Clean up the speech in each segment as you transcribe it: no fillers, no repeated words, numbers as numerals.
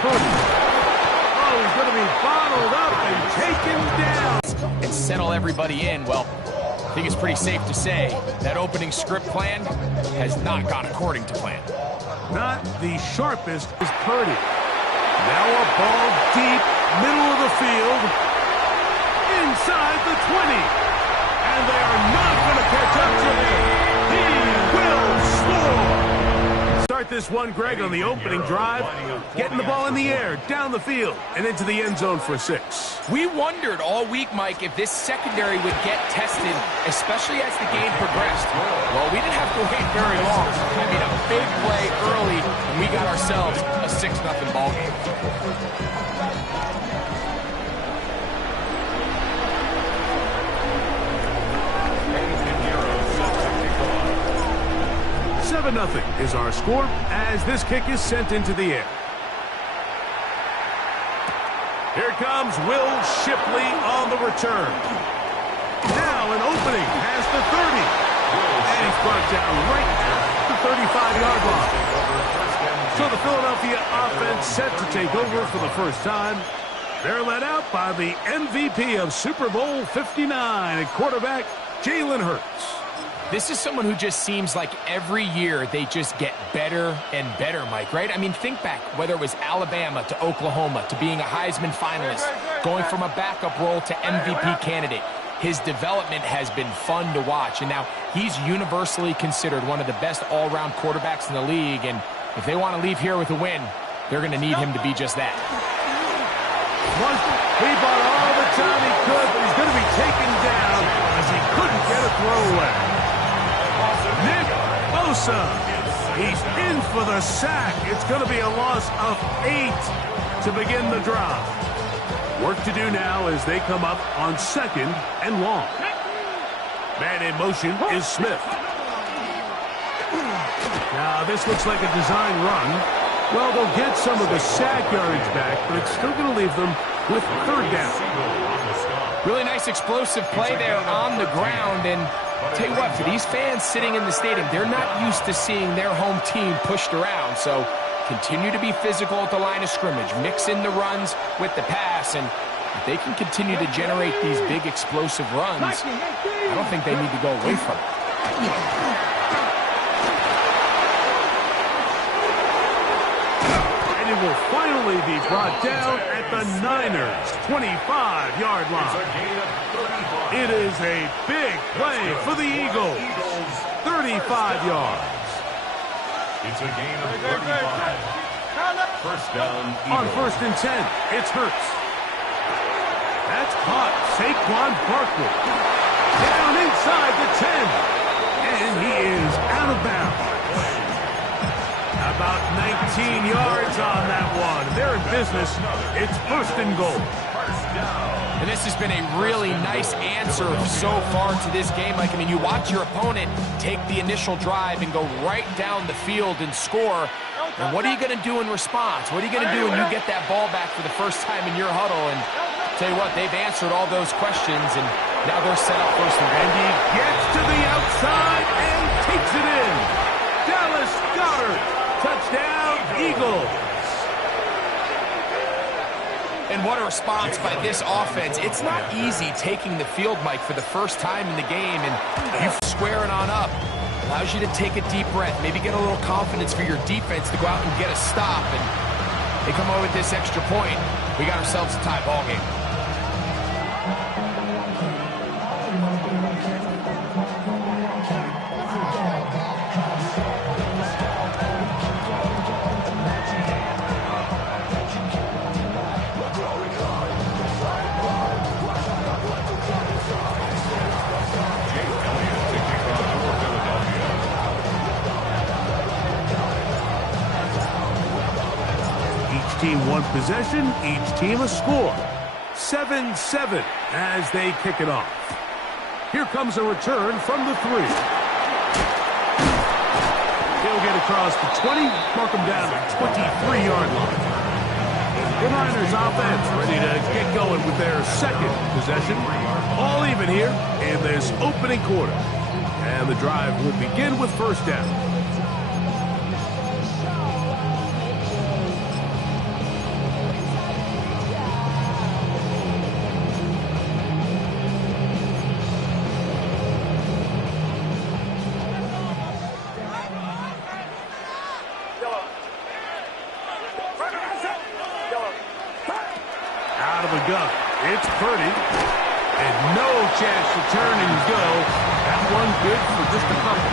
Purdy. Oh, he's going to be bottled up and taken down. And settle everybody in. Well, I think it's pretty safe to say that opening script plan has not gone according to plan. Not the sharpest is Purdy. Now a ball deep, middle of the field, inside the 20. And they are not going to catch up to him. He will score. Start this one, Greg, on the opening drive. Getting the ball in the air, down the field, and into the end zone for 6. We wondered all week, Mike, if this secondary would get tested, especially as the game progressed. Well, we didn't have to wait very long. I mean, a big play early, and we got ourselves a 6-0 ball game. 7-0 is our score as this kick is sent into the air. Here comes Will Shipley on the return. Now an opening has the 30. And he's brought down right at the 35-yard line. So the Philadelphia offense set to take over for the first time. They're led out by the MVP of Super Bowl 59 at quarterback, Jalen Hurts. This is someone who just seems like every year they just get better and better, Mike, right? I mean, think back, whether it was Alabama to Oklahoma to being a Heisman finalist, going from a backup role to MVP candidate. His development has been fun to watch, and now he's universally considered one of the best all-around quarterbacks in the league, and if they want to leave here with a win, they're going to need him to be just that. He bought all the time he could, but he's going to be taken down as he couldn't get a throw away. Nick Bosa, he's in for the sack. It's going to be a loss of 8 to begin the drive. Work to do now as they come up on 2nd and long. Man in motion is Smith. Now this looks like a design run. Well, they'll get some of the sack yardage back, but it's still going to leave them with 3rd down. Really nice explosive play there on the ground, and I'll tell you what, for these fans sitting in the stadium, they're not used to seeing their home team pushed around, so continue to be physical at the line of scrimmage, mix in the runs with the pass, and if they can continue to generate these big explosive runs, I don't think they need to go away from it. It will finally be brought down at the Niners' 25-yard line. It is a big play for the Eagles. 35 yards. It's a gain of 35. First down, Eagles. On 1st and 10, it's Hurts. That's caught. Saquon Barkley. Down inside the 10. And he is out of bounds. About 19 yards on that one. They're in business. It's 1st and goal. And this has been a really nice answer so far to this game. Like, I mean, you watch your opponent take the initial drive and go right down the field and score. And what are you going to do in response? What are you going to do when you get that ball back for the first time in your huddle? And I'll tell you what, they've answered all those questions, and now they're set up 1st and goal. And he gets to the outside and takes it in. Dallas Goedert. Touchdown, Eagles. And what a response by this offense. It's not easy taking the field, Mike, for the first time in the game, and you squaring on up. Allows you to take a deep breath, maybe get a little confidence for your defense to go out and get a stop, and they come away with this extra point. We got ourselves a tie ball game. Team one possession, each team a score. 7-7 as they kick it off. Here comes a return from the 3. He'll get across the 20, mark him down at 23-yard line. The Niners offense ready to get going with their 2nd possession. All even here in this opening quarter. And the drive will begin with 1st down. the gun. It's Purdy. And no chance to turn and go. That one good for just a couple.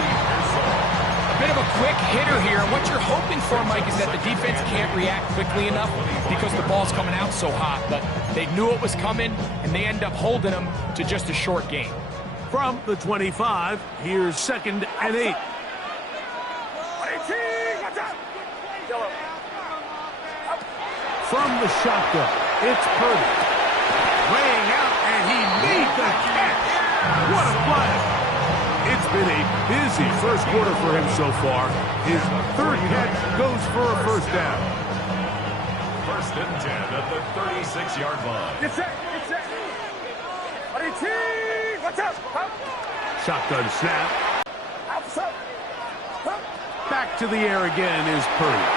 A bit of a quick hitter here. What you're hoping for, Mike, is that the defense can't react quickly enough because the ball's coming out so hot. But they knew it was coming, and they end up holding them to just a short gain. From the 25, here's 2nd and 8. From the shotgun, it's Purdy. Laying out, and he made the catch. What a play. It's been a busy first quarter for him so far. His 3rd catch goes for a first down. 1st and 10 at the 36-yard line. Get set. Shotgun snap. Back to the air again is Purdy.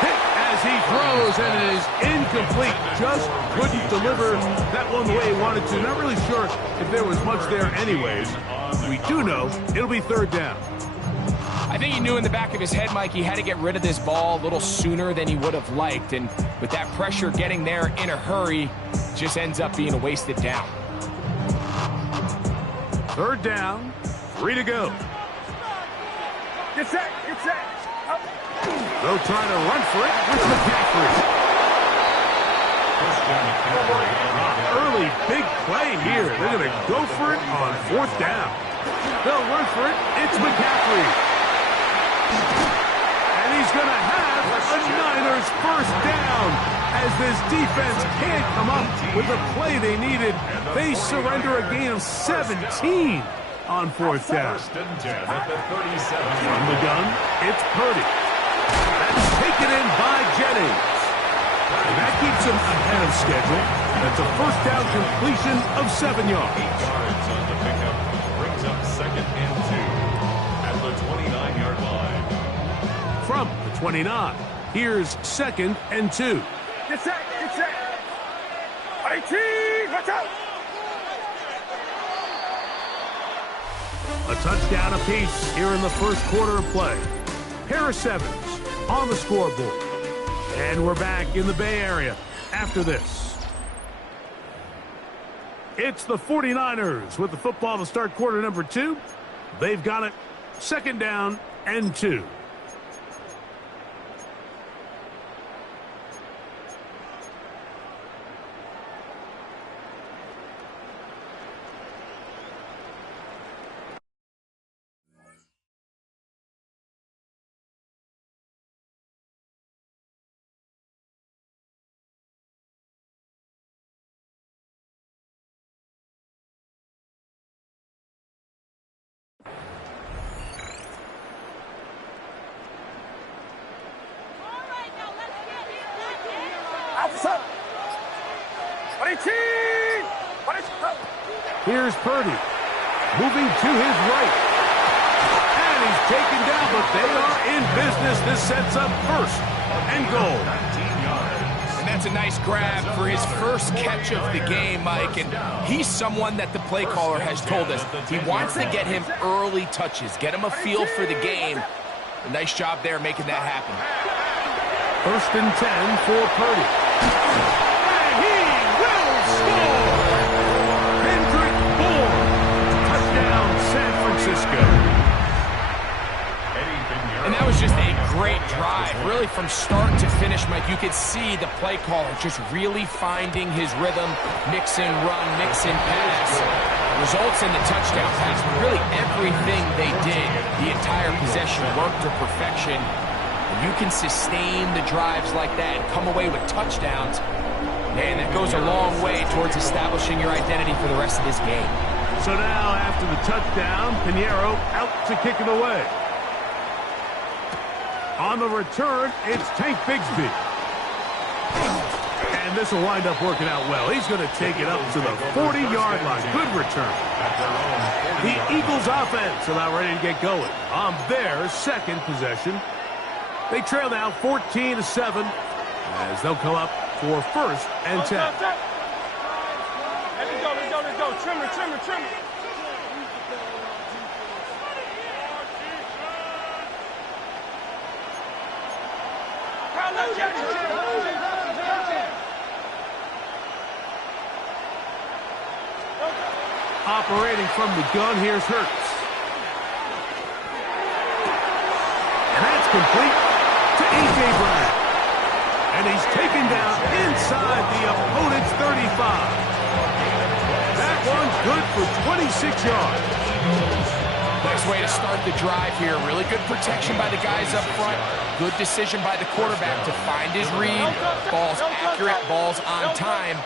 Hit as he throws, and it is incomplete. Just couldn't deliver that one the way he wanted to. Not really sure if there was much there anyways. We do know it'll be 3rd down. I think he knew in the back of his head, Mike, he had to get rid of this ball a little sooner than he would have liked. And with that pressure getting there in a hurry, just ends up being a wasted down. 3rd down, 3 to go. Get set. They'll try to run for it with McCaffrey. Early big play here. They're going to go for it on 4th down. They'll run for it. It's McCaffrey. And he's going to have a Niners first down. As this defense can't come up with the play they needed, they surrender a gain of 17 on 4th down. 1st and 10 at the 37. From the gun, it's Purdy. That's taken in by Jennings. And that keeps him ahead of schedule. That's a first down completion of 7 yards. 8 yards on the pickup. Brings up 2nd and 2 at the 29-yard line. From the 29, here's 2nd and 2. Get set. 18, watch out. A touchdown apiece here in the first quarter of play. Pair of 7s on the scoreboard. And we're back in the Bay Area after this. It's the 49ers with the football to start quarter number 2. They've got it 2nd down and 2. Here's Purdy, moving to his right. And he's taken down, but they are in business. This sets up 1st and goal. And that's a nice grab for his first catch of the game, Mike. And he's someone that the play caller has told us he wants to get him early touches, get him a feel for the game. A nice job there making that happen. 1st and 10 for Purdy. And he will score! Touchdown, San Francisco. And that was just a great drive. Really, from start to finish, Mike, you could see the play caller just really finding his rhythm, mix and run, mix and pass. Results in the touchdown pass. Really, everything they did, the entire possession worked to perfection. And you can sustain the drives like that and come away with touchdowns. Man, that goes a long way towards establishing your identity for the rest of this game. So now, after the touchdown, Pinheiro out to kick it away. On the return, it's Tank Bigsby. And this will wind up working out well. He's going to take it up to the 40-yard line. Good return. The Eagles offense about ready to get going on their 2nd possession. They trail now 14-7 as they'll come up for 1st and 10. Let's go. Trimmer. Operating from the gun, here's Hurts. And that's complete to A.J. Brown. And he's taken down inside the opponent's 35. That one's good for 26 yards. Nice way to start the drive here. Really good protection by the guys up front. Good decision by the quarterback to find his read. Ball's accurate, ball's on time.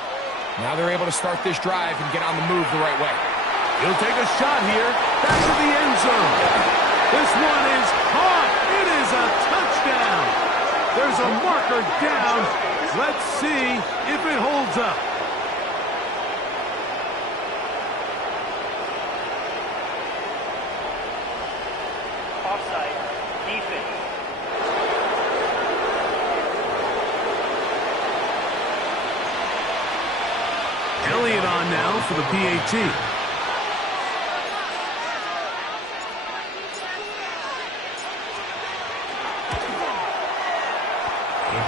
Now they're able to start this drive and get on the move the right way. He'll take a shot here. Back to the end zone. This one is caught. It is a touchdown. There's a marker down. Let's see if it holds up. Offside. Defense. Elliott on now for the PAT.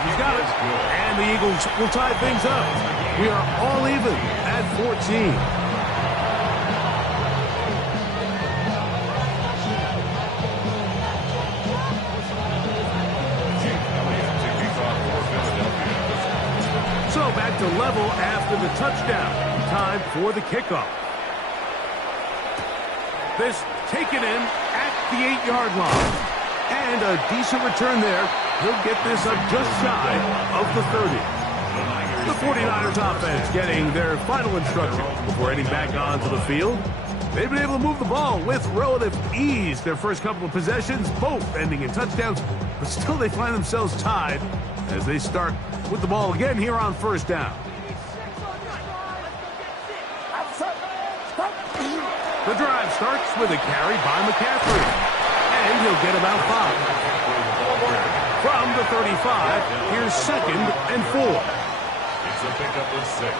He's got it. And the Eagles will tie things up. We are all even at 14. So back to level after the touchdown. Time for the kickoff. This taken in at the 8-yard line. And a decent return there. He'll get this up just shy of the 30. The 49ers offense getting their final instruction before heading back onto the field. They've been able to move the ball with relative ease their first couple of possessions, both ending in touchdowns, but still they find themselves tied as they start with the ball again here on first down. The drive starts with a carry by McCaffrey, and he'll get about 5. From the 35, here's 2nd and 4. It's a pickup of 6.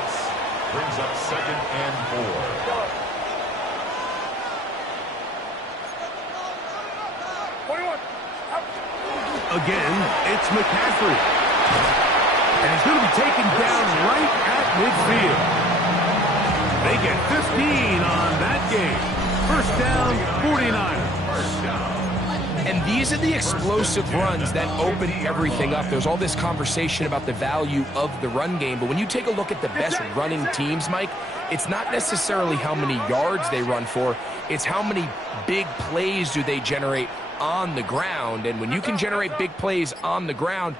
Brings up 2nd and 4. Again, it's McCaffrey. And he's going to be taken down right at midfield. They get 15 on that game. First down, 49ers. And these are the explosive runs that open everything up. There's all this conversation about the value of the run game, but when you take a look at the best running teams, Mike, it's not necessarily how many yards they run for, it's how many big plays do they generate on the ground. And when you can generate big plays on the ground,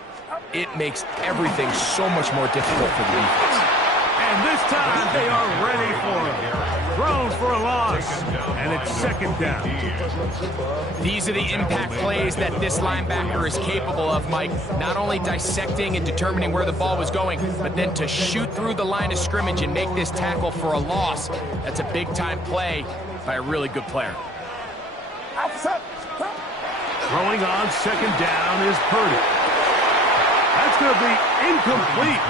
it makes everything so much more difficult for the defense. And this time they are ready for it. Thrown for a loss, and it's 2nd down. These are the impact plays that this linebacker is capable of, Mike. Not only dissecting and determining where the ball was going, but then to shoot through the line of scrimmage and make this tackle for a loss. That's a big-time play by a really good player. Throwing on 2nd down is Purdy. That's going to be incomplete.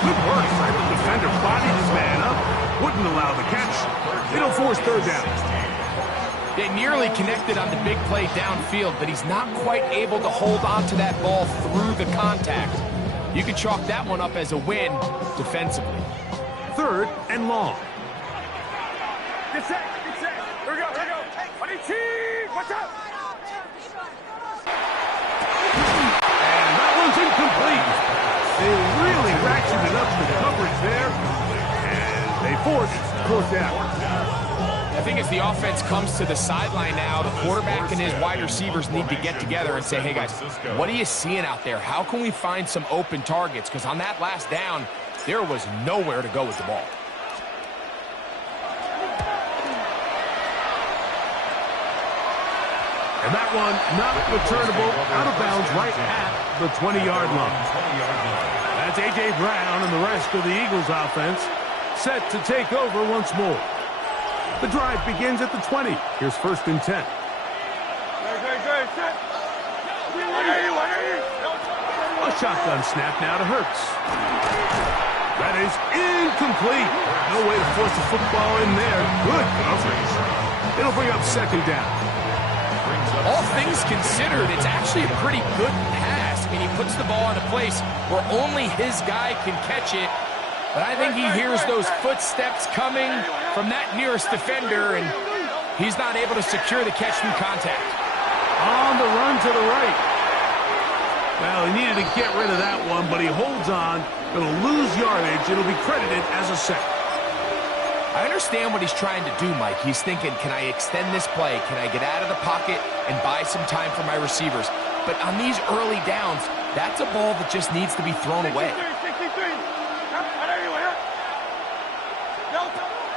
Good work. The defender bodied his man up. Wouldn't allow the catch. It'll force 3rd down. They nearly connected on the big play downfield, but he's not quite able to hold on to that ball through the contact. You can chalk that one up as a win defensively. 3rd and long. Get set. Get set. Here we go. Here we go. On your team. Watch out. And that one's incomplete. They really ratcheted up the coverage there. And they force 4th down. I think as the offense comes to the sideline now, the quarterback and his wide receivers need to get together and say, hey guys, what are you seeing out there? How can we find some open targets? Because on that last down, there was nowhere to go with the ball. And that one not returnable, out of bounds right at the 20-yard line. That's A.J. Brown and the rest of the Eagles offense set to take over once more. The drive begins at the 20. Here's 1st and 10. A shotgun snap now to Hurts. That is incomplete. No way to force the football in there. Good coverage. It'll bring up 2nd down. All things considered, it's actually a pretty good pass. I mean, he puts the ball in a place where only his guy can catch it. But I think he hears those footsteps coming from that nearest defender, and he's not able to secure the catch through contact. On the run to the right. Well, he needed to get rid of that one, but he holds on. Going to lose yardage. It'll be credited as a sack. I understand what he's trying to do, Mike. He's thinking, can I extend this play? Can I get out of the pocket and buy some time for my receivers? But on these early downs, that's a ball that just needs to be thrown away.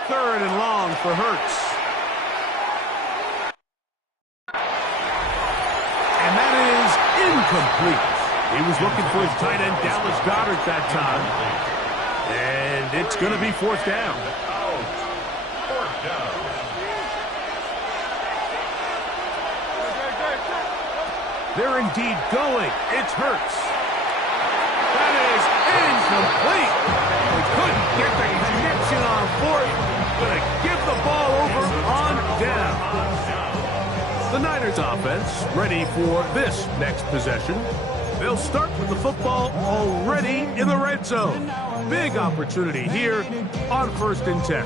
3rd and long for Hurts. And that is incomplete. He was looking for his tight end, Dallas Goedert, that time. And it's going to be 4th down. They're indeed going. It's Hurts. That is incomplete. They couldn't get the connection on 4th. Going to give the ball over on down. The Niners offense ready for this next possession. They'll start with the football already in the red zone. Big opportunity here on 1st and 10.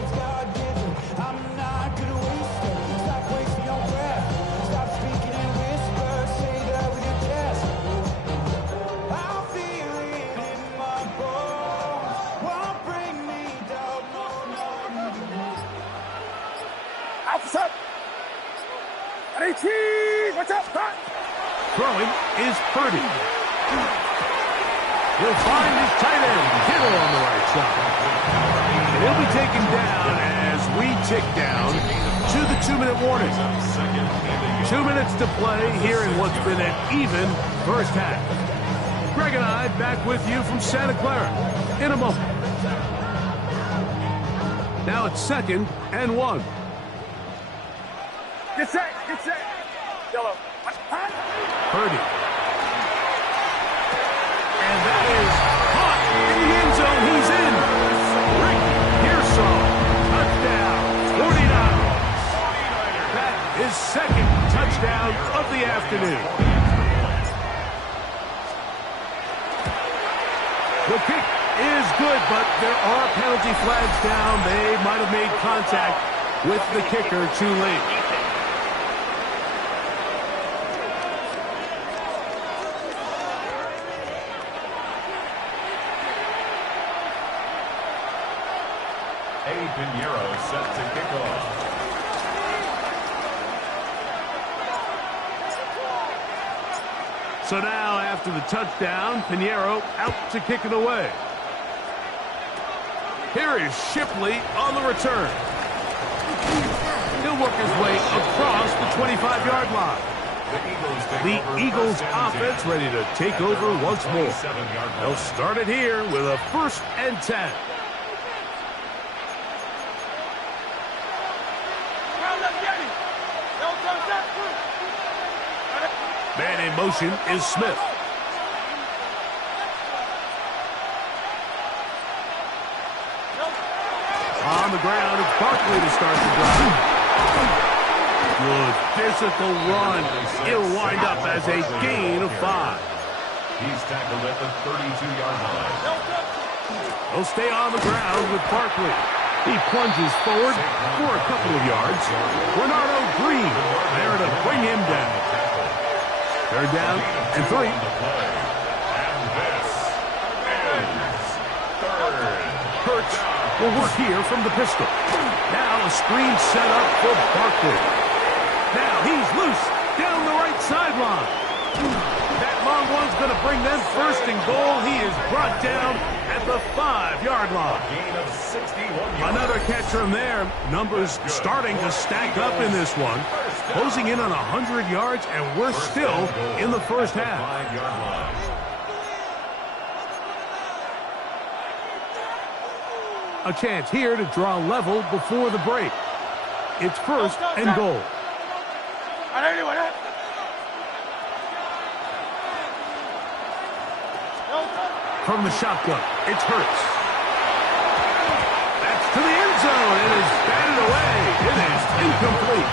Throwing is Purdy. He'll find his tight end, Kittle, on the right side. And he'll be taken down as we tick down to the 2-minute warning. 2 minutes to play here in what's been an even first half. Greg and I back with you from Santa Clara in a moment. Now it's 2nd and 1. Get set, get set. Yellow. Purdy. And that is caught in the end zone. He's in. Rick Pearsall. Touchdown. 49ers. That is 2nd touchdown of the afternoon. The kick is good, but there are penalty flags down. They might have made contact with the kicker too late. Pinheiro set to kick off. So now, after the touchdown, Pinheiro out to kick it away. Here is Shipley on the return. He'll work his way across the 25-yard line. The Eagles offense ready to take over once more. They'll start it here with a 1st and 10. Man in motion is Smith. On the ground, it's Barkley to start the drive. Good physical run. It'll wind up as a gain of 5. He's tackled at the 32-yard line. He'll stay on the ground with Barkley. He plunges forward for a couple of yards. Renardo Green there to bring him down. 3rd down and 3. And this is 3rd. Hurts will work here from the pistol. Now a screen set up for Barkley. Now he's loose down the right sideline. That long one's going to bring them 1st and goal. He is brought down at the 5-yard line. Gain of 61 yards. Another catch from there. Numbers starting to stack up in this one. Closing in on 100 yards, and we're still in the first half. 5-yard line. A chance here to draw level before the break. It's 1st and goal. From the shotgun, it's Hurts. That's to the end zone. It is batted away. It is incomplete.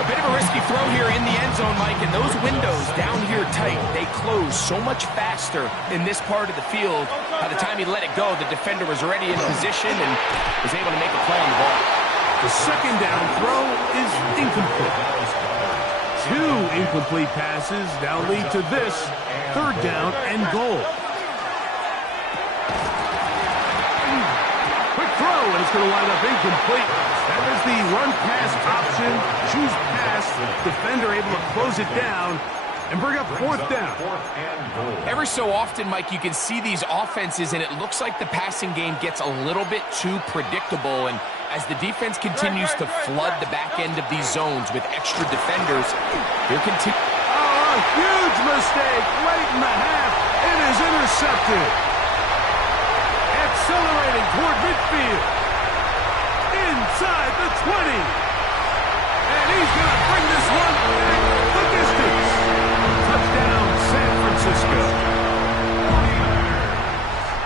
A bit of of a risky throw here in the end zone, Mike, and those windows down here tight, they close so much faster in this part of the field. By the time he let it go, the defender was already in position and was able to make a play on the ball. The second down throw is incomplete. Two incomplete passes now lead to this third down and goal. Quick throw, and it's going to wind up incomplete. That is the run-pass option. Choose pass. Defender able to close it down and bring up fourth down. Every so often, Mike, you can see these offenses, and it looks like the passing game gets a little bit too predictable. And as the defense continues to flood the back end of these zones with extra defenders, they're continuing. Oh, a huge mistake late in the half. It is intercepted. Accelerating toward midfield. Inside the 20. And he's going to bring this one back the distance. Touchdown, San Francisco.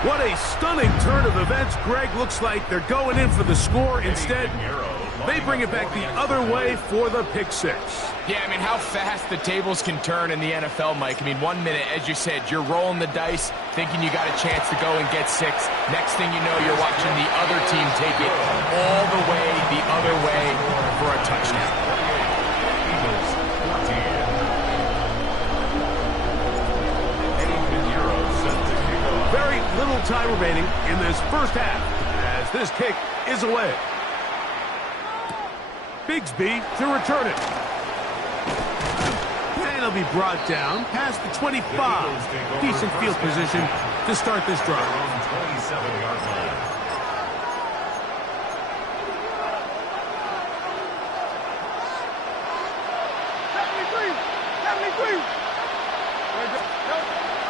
What a stunning turn of events. Greg, looks like they're going in for the score. Instead, they bring it back the other way for the pick six. Yeah, I mean, how fast the tables can turn in the NFL, Mike. I mean, 1 minute, as you said, you're rolling the dice, thinking you got a chance to go and get six. Next thing you know, you're watching the other team take it all the way the other way for a touchdown. Very little time remaining in this first half as this kick is away. Bigsby to return it. And it'll be brought down past the 25. Decent field position to start this drive. 27-yard line.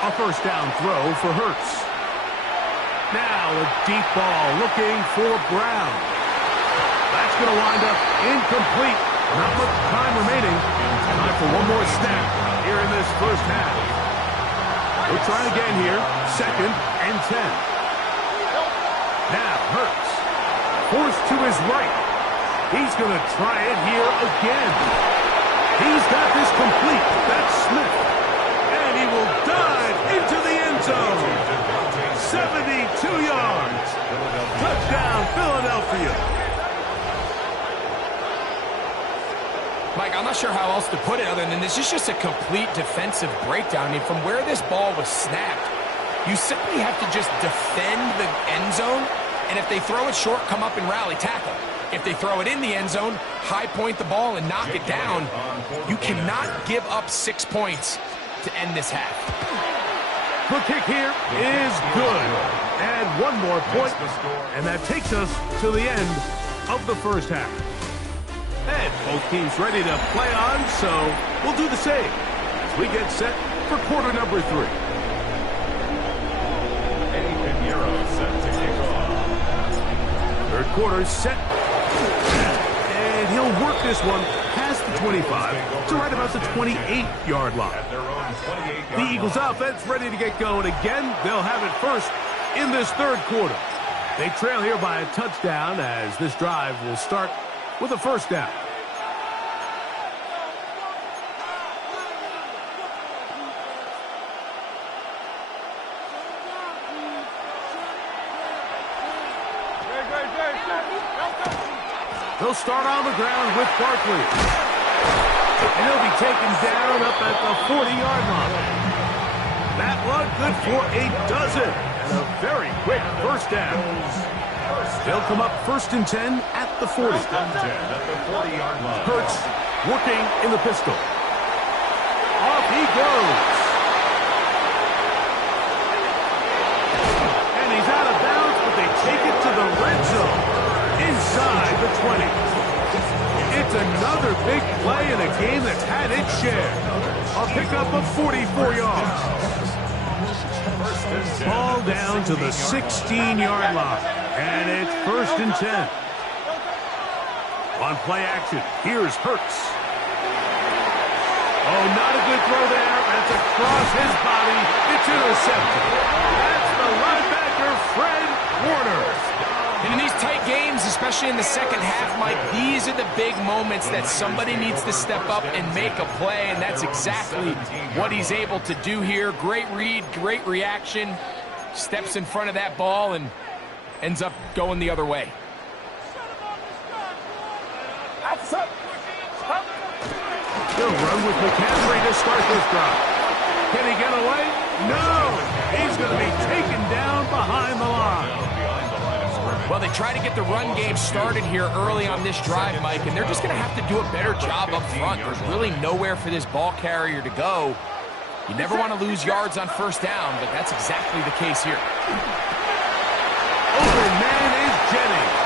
A first down throw for Hurts. Now a deep ball looking for Brown. That's going to wind up incomplete. Not much time remaining. Time for one more snap here in this first half. We'll try again here. 2nd and 10. Now Hurts. Forced to his right. He's going to try it here again. He's got this complete. That's Smith. And he will dive into the end zone. 72 yards. Touchdown, Philadelphia. Mike, I'm not sure how else to put it other than this is just a complete defensive breakdown. I mean, from where this ball was snapped, you simply have to just defend the end zone, and if they throw it short, come up and rally tackle. If they throw it in the end zone, high point the ball and knock it down. You cannot give up 6 points to end this half. The kick here is good. And one more point, and that takes us to the end of the first half. And both teams ready to play on, so we'll do the same as we get set for quarter number 3. Eddie Pinheiro set to kick off. Third quarter set. And he'll work this one past the 25 to right about the 28-yard line. At their own 28-yard The Eagles offense ready to get going again. They'll have it first in this third quarter. They trail here by a touchdown as this drive will start with a first down. They'll start on the ground with Barkley. And he'll be taken down up at the 40-yard line. That one good for a dozen. And a very quick first down. They'll come up 1st and 10 at the 40. At the 40-yard line. Hurts working in the pistol. Off he goes. And he's out of bounds, but they take it to the red zone. Inside the 20. It's another big play in a game that's had its share. A pickup of 44 yards. Ball down to the 16-yard line. And it's 1st and 10. On play action, here's Hurts. Oh, not a good throw there. That's across his body. It's intercepted. That's the linebacker, Fred Warner. And in these tight games, especially especially in the second half, Mike, these are the big moments that somebody needs to step up and make a play, and that's exactly what he's able to do here. Great read, great reaction, steps in front of that ball and ends up going the other way. He'll run with McCaffrey to start this drive. Can he get away? No! He's going to be taken down behind the line. Well, they try to get the run game started here early on this drive, Mike, and they're just going to have to do a better job up front. There's really nowhere for this ball carrier to go. You never want to lose yards on first down, but that's exactly the case here. Open man is Jennings.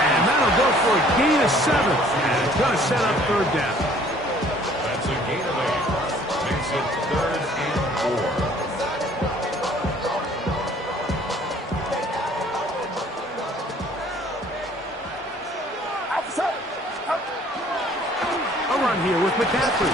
And that'll go for a gain of 7. And it's going to set up third down. That's a gain of 8. Makes it 3rd and 4. A run here with McCaffrey.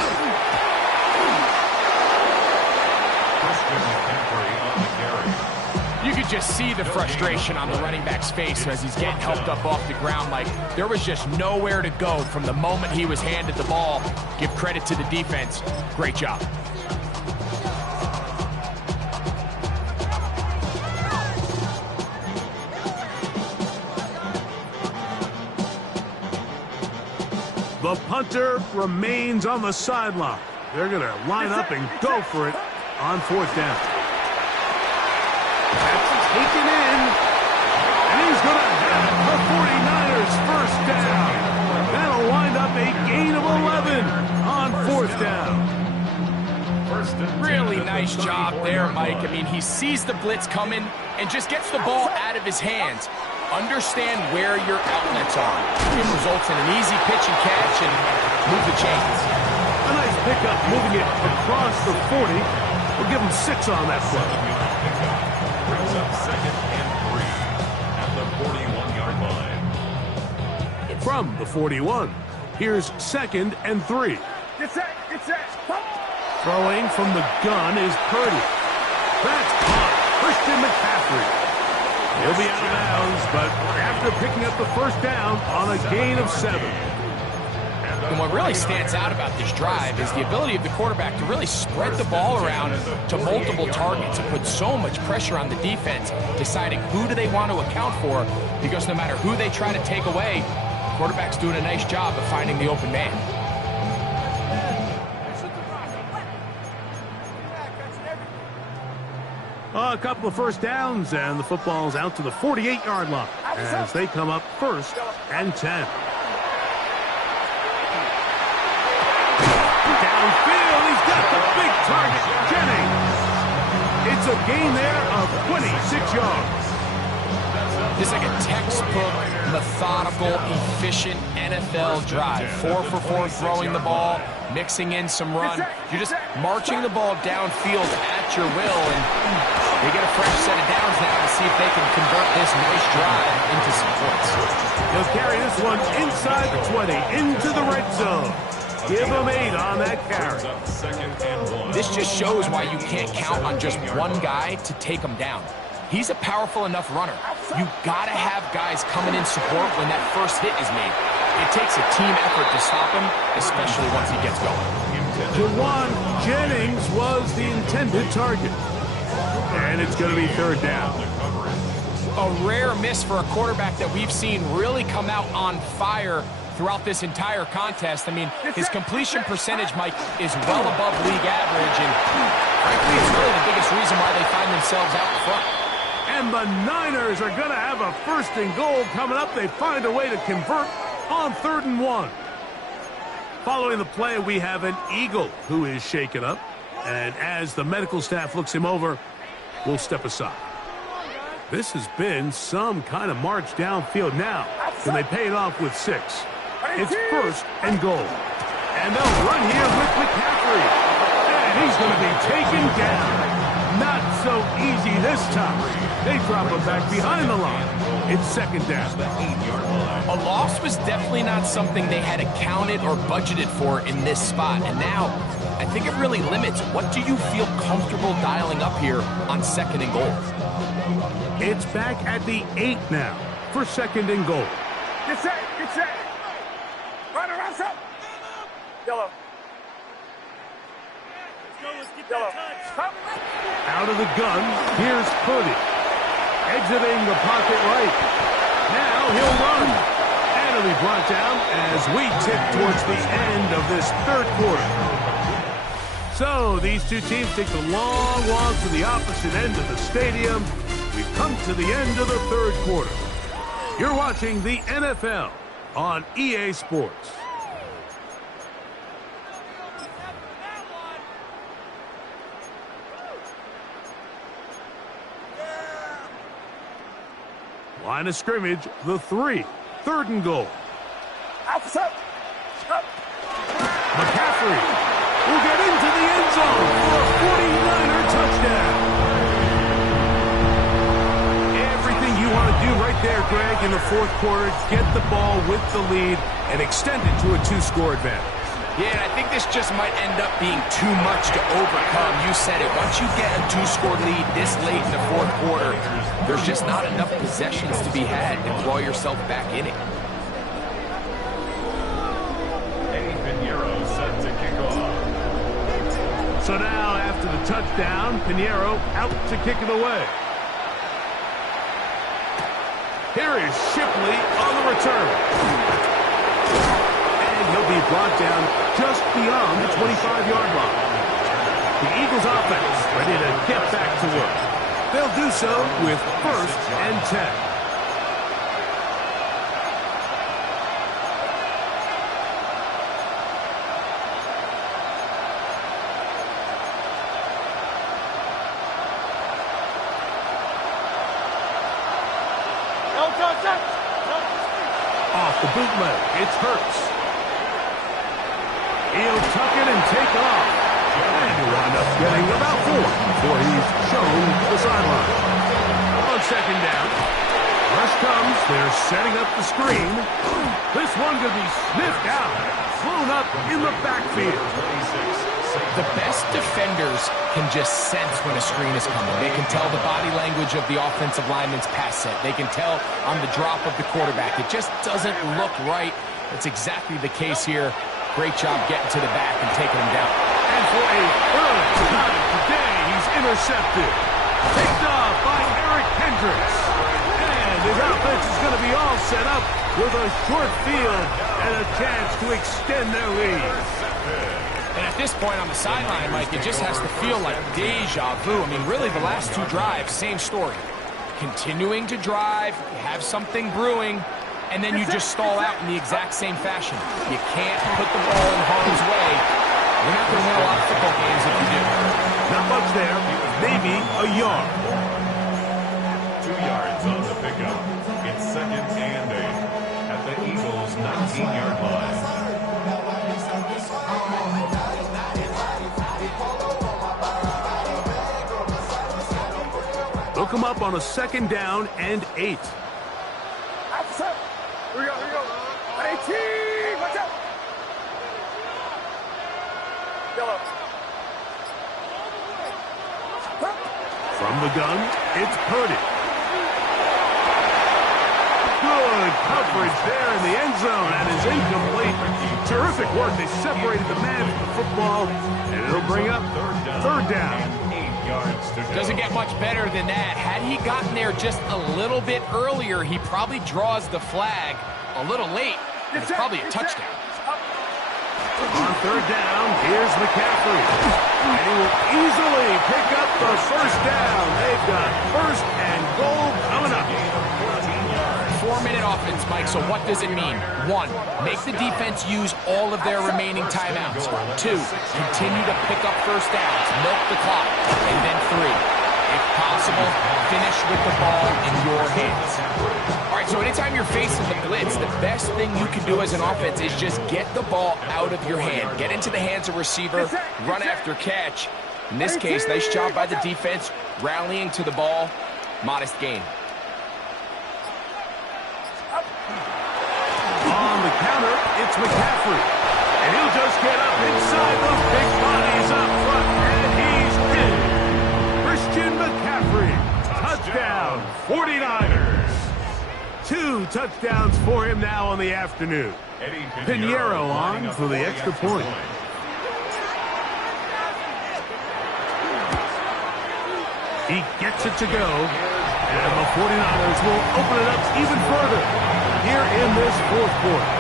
You could just see the frustration on the running back's face as he's getting helped up off the ground. Like, there was just nowhere to go from the moment he was handed the ball. Give credit to the defense. Great job. The punter remains on the sideline. They're going to line up and go for it on 4th down. That's taken in. And he's going to have the 49ers first down. That'll wind up a gain of 11 on 4th down. Really nice job there, Mike. I mean, he sees the blitz coming and just gets the ball out of his hands. Understand where your outlets are. It results in an easy pitch and catch and move the chains. A nice pickup moving it across the 40. We'll give him 6 on that play. Brings up 2nd and 3 at the 41-yard line. From the 41, here's 2nd and 3. Get set, get set. Throwing from the gun is Purdy. That's caught. Christian McCaffrey. He'll be out of bounds, but after picking up the first down on a gain of 7. And what really stands out about this drive is the ability of the quarterback to really spread the ball around to multiple targets and put so much pressure on the defense, deciding who do they want to account for, because no matter who they try to take away, the quarterback's doing a nice job of finding the open man. A couple of first downs, and the football's out to the 48-yard line as they come up 1st and 10. Downfield, he's got the big target, Jennings. It's a gain there of 26 yards. This is like a textbook, methodical, efficient NFL drive. 4 for 4 throwing the ball, mixing in some run. You're just marching the ball downfield at your will, and they get a fresh set of downs now to see if they can convert this nice drive into some points. He'll carry this one inside the 20, into the red zone. Give him 8 on that carry. This just shows why you can't count on just one guy to take him down. He's a powerful enough runner. You gotta have guys coming in support when that first hit is made. It takes a team effort to stop him, especially once he gets going. Jawan Jennings was the intended target. And it's going to be 3rd down. A rare miss for a quarterback that we've seen really come out on fire throughout this entire contest. I mean, his completion percentage, Mike, is well above league average, and frankly, it's really the biggest reason why they find themselves out in front. And the Niners are going to have a 1st and goal coming up. They find a way to convert on 3rd and 1. Following the play, we have an Eagle who is shaken up. And as the medical staff looks him over, we'll step aside. This has been some kind of march downfield. Now, can they pay it off with 6? It's 1st and goal. And they'll run here with McCaffrey. And he's going to be taken down. Not so easy this time. They drop him back behind the line. It's 2nd down. A loss was definitely not something they had accounted or budgeted for in this spot. And now, I think it really limits what do you feel comfortable dialing up here on 2nd and goal. It's back at the 8 now for 2nd and goal. Get set. Get set. Run around, up. Yellow. Let's get that touch. Out of the gun, here's Purdy. Exiting the pocket right. Now he'll run. And he'll be brought down as we tip towards the end of this third quarter. So these two teams take the long walk to the opposite end of the stadium. We've come to the end of the third quarter. You're watching the NFL on EA Sports. Line of scrimmage, the 3. 3rd and goal. McCaffrey will get into the end zone for a 49er touchdown. Everything you want to do right there, Greg, in the fourth quarter, get the ball with the lead and extend it to a 2-score advantage. Yeah, and I think this just might end up being too much to overcome. You said it. Once you get a 2-score lead this late in the fourth quarter, there's just not enough possessions to be had to claw yourself back in it. So now, after the touchdown, Pinheiro out to kick it away. Here is Shipley on the return. And he'll be brought down just beyond the 25-yard line. The Eagles offense ready to get back to work. They'll do so with 1st and 10. Off the bootleg, it's Hurts. He'll tuck it and take off. And he'll wind up getting about 4 before he's shown the sideline. On 2nd down. Rush comes. They're setting up the screen. This one could be sniffed out. Thrown up in the backfield. The best defenders can just sense when a screen is coming. They can tell the body language of the offensive lineman's pass set. They can tell on the drop of the quarterback. It just doesn't look right. That's exactly the case here. Great job getting to the back and taking him down. And for a first time today, he's intercepted. Picked off by Eric Hendricks. And his offense is going to be all set up with a short field and a chance to extend their lead. And at this point on the sideline, Mike, it just has to feel like deja vu. I mean, really, the last 2 drives, same story. Continuing to drive, you have something brewing, and then you just stall out in the exact same fashion. You can't put the ball in harm's way. You're not going to win a lot of football games if you do. Not much there. Maybe a yard. 2 yards on the pickup. It's 2nd and 8 at the Eagles' 19-yard line. They'll come up on a 2nd down and 8. Here we go. 18. Watch out. Yellow. From the gun, it's Purdy. Good coverage there in the end zone, and is incomplete. Terrific work. They separated the man from the football, and it'll bring up 3rd down. Doesn't get much better than that. Had he gotten there just a little bit earlier, he probably draws the flag a little late. It's probably a touchdown. On 3rd down, here's McCaffrey. And he will easily pick up the 1st down. They've got 1st and goal coming up. 4-minute offense, Mike, so what does it mean? 1, make the defense use all of their remaining timeouts. 2, continue to pick up 1st downs, milk the clock. And then 3, if possible, finish with the ball in your hands. All right, so anytime you're facing the blitz, the best thing you can do as an offense is just get the ball out of your hand. Get into the hands of receiver, run after catch. In this case, nice job by the defense, rallying to the ball. Modest gain. On the counter, it's McCaffrey. And he'll just get up inside those big bodies up front. And he's in. Christian McCaffrey. Touchdown, 49ers. 2 touchdowns for him now on the afternoon. Pinheiro on for the extra point. He gets it to go, and the 49ers will open it up even further here in this fourth quarter.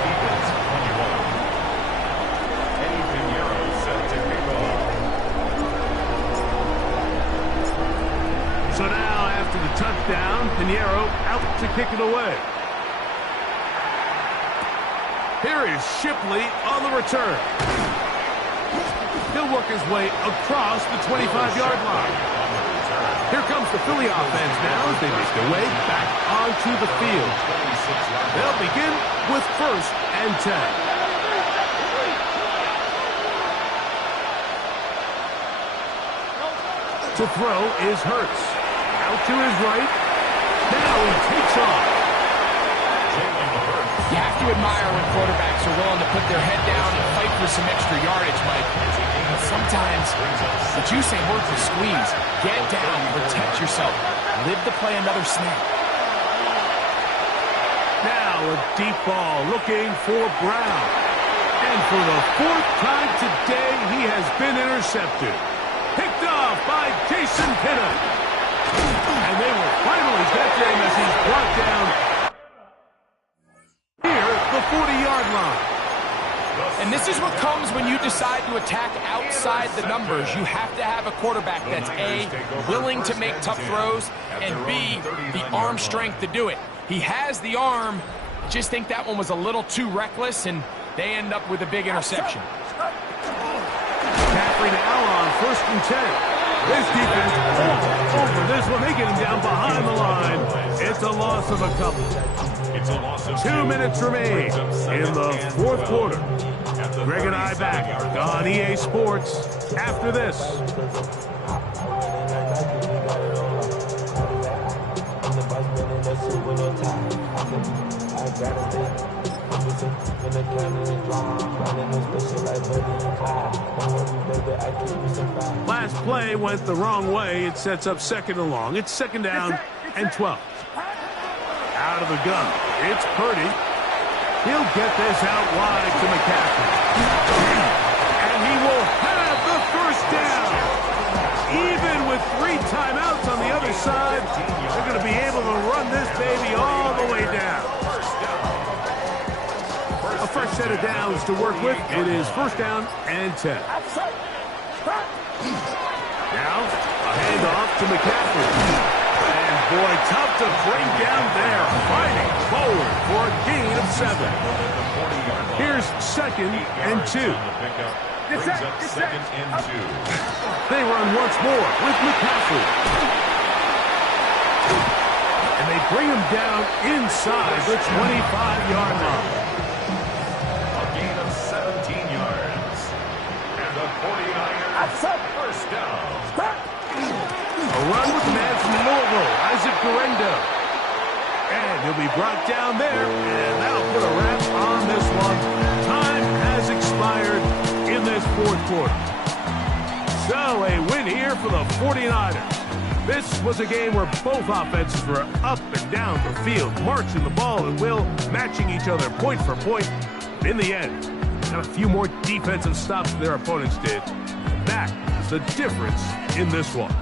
So now, after the touchdown, Pinheiro out to kick it away. Here is Shipley on the return. He'll work his way across the 25-yard line. Here comes the Philly offense now as they make their way back onto the field. They'll begin with 1st and 10. To throw is Hurts. Out to his right. Now he takes off. You have to admire when quarterbacks are willing to put their head down and fight for some extra yardage, Mike. But sometimes the juice ain't worth the squeeze. Get down, protect yourself. Live to play another snap. Now a deep ball looking for Brown. And for the 4th time today, he has been intercepted. Picked off by Jason Pinnock. And they will finally get him as he's brought down here at the 40-yard line. And this is what comes when you decide to attack outside the numbers. You have to have a quarterback that's A, willing to make tough throws, and B, the arm strength to do it. He has the arm. I just think that one was a little too reckless, and they end up with a big interception. McCaffrey now on 1st and 10. This defense over this one. They get him down behind the line. It's a loss of a couple. 2 minutes remain in the 4th quarter. Greg and I back on EA Sports after this. Last play went the wrong way. It sets up 2nd and long. It's 2nd down and 12. Out of the gun. It's Purdy. He'll get this out wide to McCaffrey. And he will have the 1st down. Even with 3 timeouts on the other side, they're going to be able to run this baby all the way down. A fresh set of downs to work with. It is 1st down and 10. Now, a handoff to McCaffrey. And boy, tough to bring down there. Fighting forward for a gain of 7. Here's 2nd and 2. Brings up 2nd and 2. They run once more with McCaffrey. And they bring him down inside the 25-yard line. A gain of 17 yards. And the 49ers 1st down. A run with man from Louisville, Isaac Guerendo. And he'll be brought down there, and that'll put a wrap on this one. Time has expired in this 4th quarter. So a win here for the 49ers. This was a game where both offenses were up and down the field, marching the ball at will, matching each other point for point. In the end, got a few more defensive stops than their opponents did. That is the difference in this one.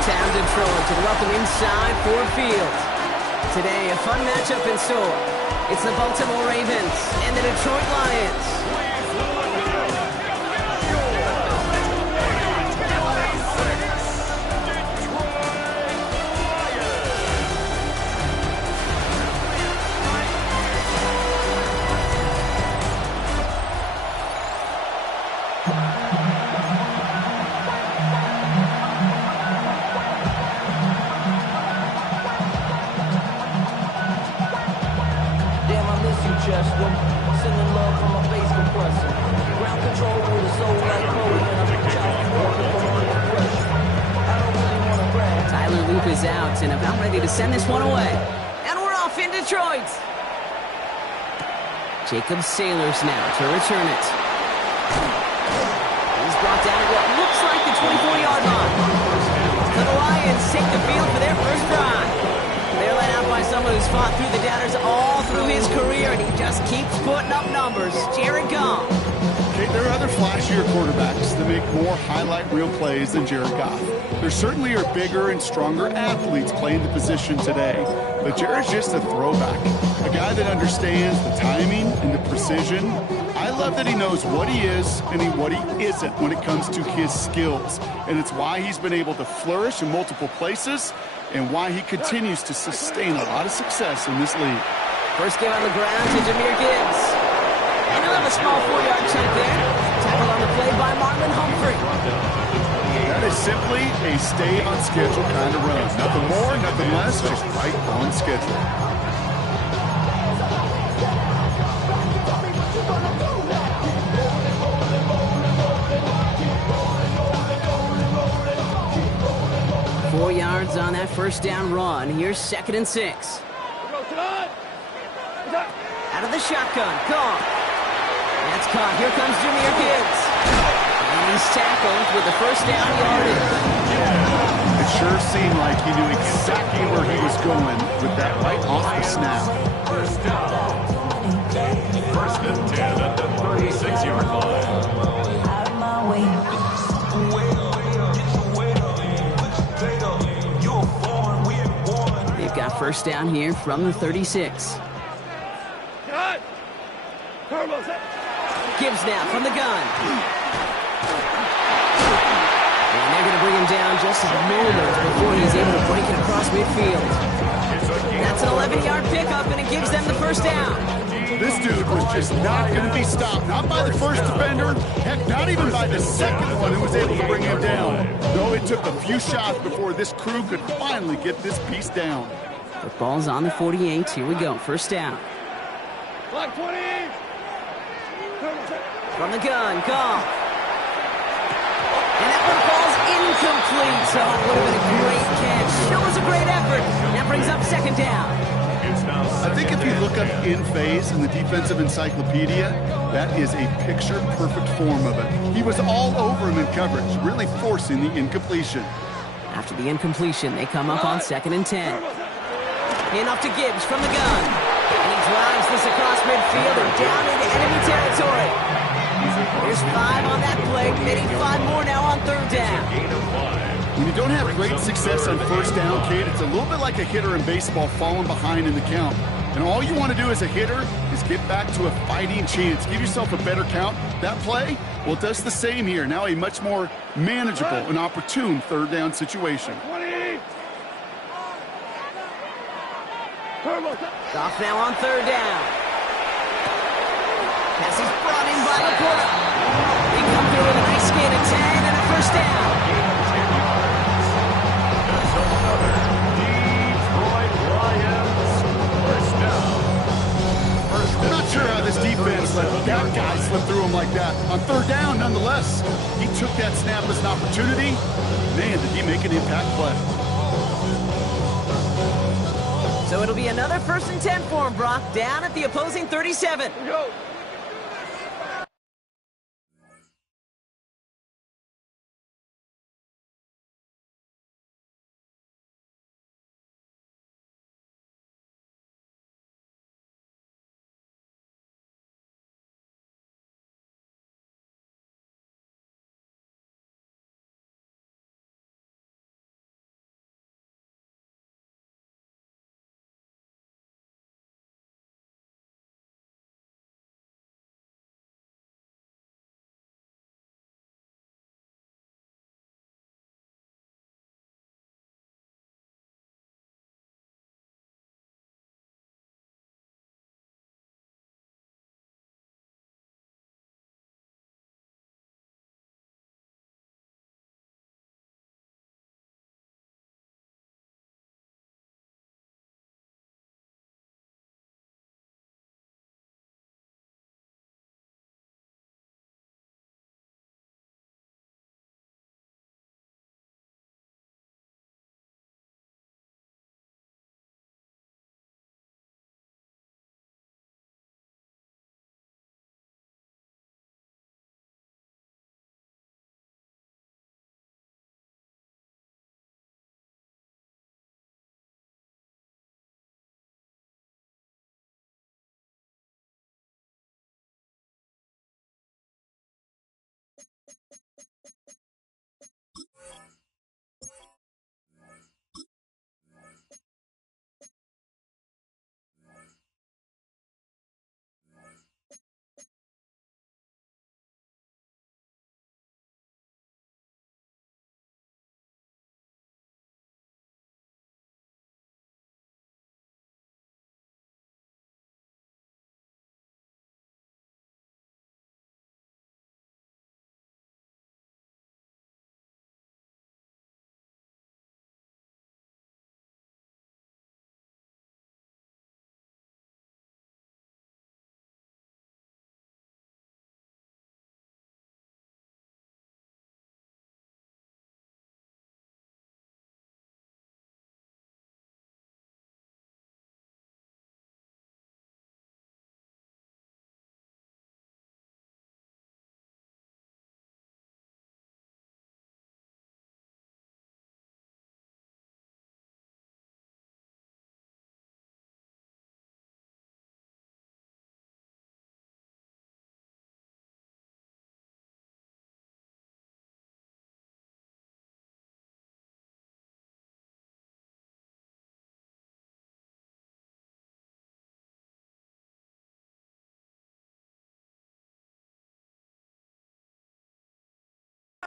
downtown Detroit to welcome inside Ford Field. Today, a fun matchup in store. It's the Baltimore Ravens and the Detroit Lions. Sending love from my bass compressor. Ground control with a soul like Chloe, and I'm chopping walking from under pressure. I don't really want to brag. Tyler Loop is out and about ready to send this one away. And we're off in Detroit. Jacob Sailors now to return it. He's brought down at what looks like the 24-yard line. So the Lions take the field for their first drive. They're led out by someone who's fought through the doubters all through his career, and he just keeps putting up numbers. Jared Goff. Okay, there are other flashier quarterbacks that make more highlight reel plays than Jared Goff. There certainly are bigger and stronger athletes playing the position today, but Jared's just a throwback, a guy that understands the timing and the precision. I love that he knows what he is and what he isn't when it comes to his skills, and it's why he's been able to flourish in multiple places and why he continues to sustain a lot of success in this league. First game on the ground to Jahmyr Gibbs. And he'll have a small 4-yard chunk there. Tackled on the play by Marlon Humphrey. That is simply a stay-on-schedule kind of run. Nothing more, nothing less, just right on schedule. Yards on that first down run. Here's 2nd and 6. Out of the shotgun. Gone. That's caught. Here comes Jahmyr Gibbs. And he's tackled with the first down yardage. It sure seemed like he knew exactly where he was going with that right off the snap. First down. First and 10 at the 36-yard line. Out of my way. They've got first down here from the 36. Gibbs now from the gun. And they're going to bring him down just a moment before he's able to break it across midfield. That's an 11-yard pickup, and it gives them the first down. This dude was just not going to be stopped. Not by the first defender. Heck, not even by the second one who was able to bring him down. No, it took a few shots before this crew could finally get this piece down. The ball's on the 48. Here we go. First down. Block 20. From the gun. Goff. And that one falls incomplete. So it would have been a great catch. That was a great effort. That brings up second down. I think if you look up in phase in the defensive encyclopedia, that is a picture-perfect form of it. He was all over him in coverage, really forcing the incompletion. After the incompletion, they come up on 2nd and 10. In off to Gibbs from the gun. And he drives this across midfield and down into enemy territory. There's 5 on that play. They need 5 more now on 3rd down. When you don't have great success on first down, Kate, it's a little bit like a hitter in baseball falling behind in the count. And all you want to do as a hitter is get back to a fighting chance. Give yourself a better count. That play, well, it does the same here. Now a much more manageable and opportune 3rd down situation. Goff now on 3rd down. Pass is brought in by Laporta. They come through with a nice gain of 10 and a first down. That's another Detroit Lions first down. I'm not sure how this defense let that guy slip through him like that. On 3rd down, nonetheless, he took that snap as an opportunity. Man, did he make an impact play. So it'll be another 1st and 10 for him, Brock, down at the opposing 37. Go.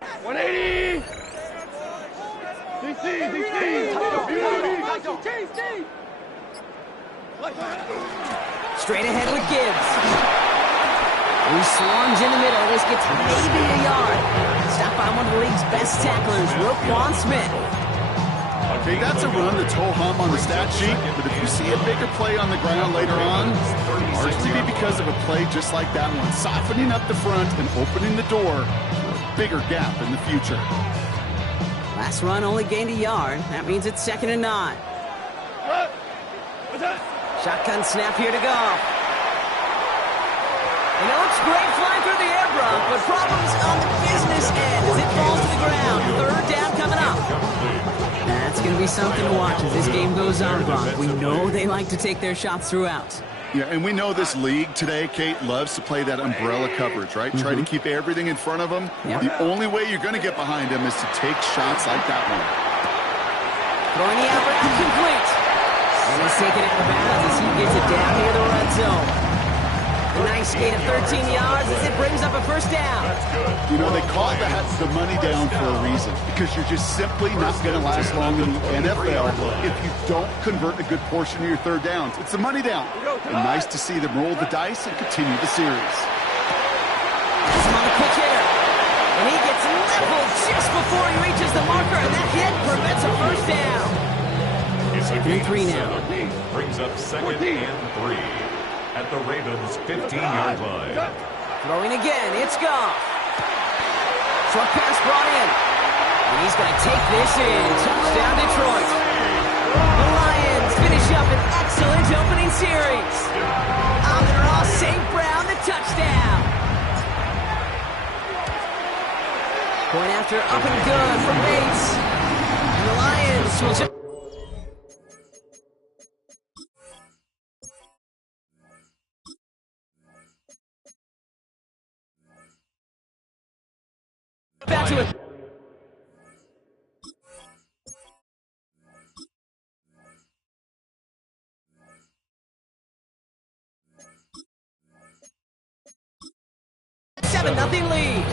180. Straight ahead with Gibbs. He swarms in the middle. This gets maybe a yard. Stopped by one of the league's best tacklers, Roquan Smith. Okay, that's a run that's ho-hum on the stat sheet, but if you see a bigger play on the ground later on, largely be because of a play just like that one, softening up the front and opening the door for a bigger gap in the future. Last run only gained a yard. That means it's 2nd and 9. Shotgun snap here to go. And it looks great flying through the air, Brock, but problems on the business end as it falls to the ground. 3rd down coming up. That's going to be something to watch as this game goes on, Brock. We know they like to take their shots throughout. Yeah, and we know this league today, Kate, loves to play that umbrella coverage, right? Try to keep everything in front of them. Yep. The only way you're going to get behind them is to take shots like that one. Throwing the out route complete. And he's taken out of bounds as he gets it down near the red zone. A nice gain of 13 yards as it brings up a 1st down. You know, they call that the money down for a reason, because you're just simply not going to last long in the NFL if you don't convert a good portion of your 3rd downs. It's the money down. And nice to see them roll the dice and continue the series. That's him on the quick hitter. And he gets leveled just before he reaches the marker, and that hit prevents a 1st down. 2nd and 3 now. Brings up 2nd and 3 at the Ravens' 15-yard line. Throwing again, it's Goff. Short pass brought in. And he's going to take this in. Touchdown, Detroit. The Lions finish up an excellent opening series. Amon-Ra St. Brown, the touchdown. Going after up and good from Bates. And the Lions will just... back to it. Nothing lead.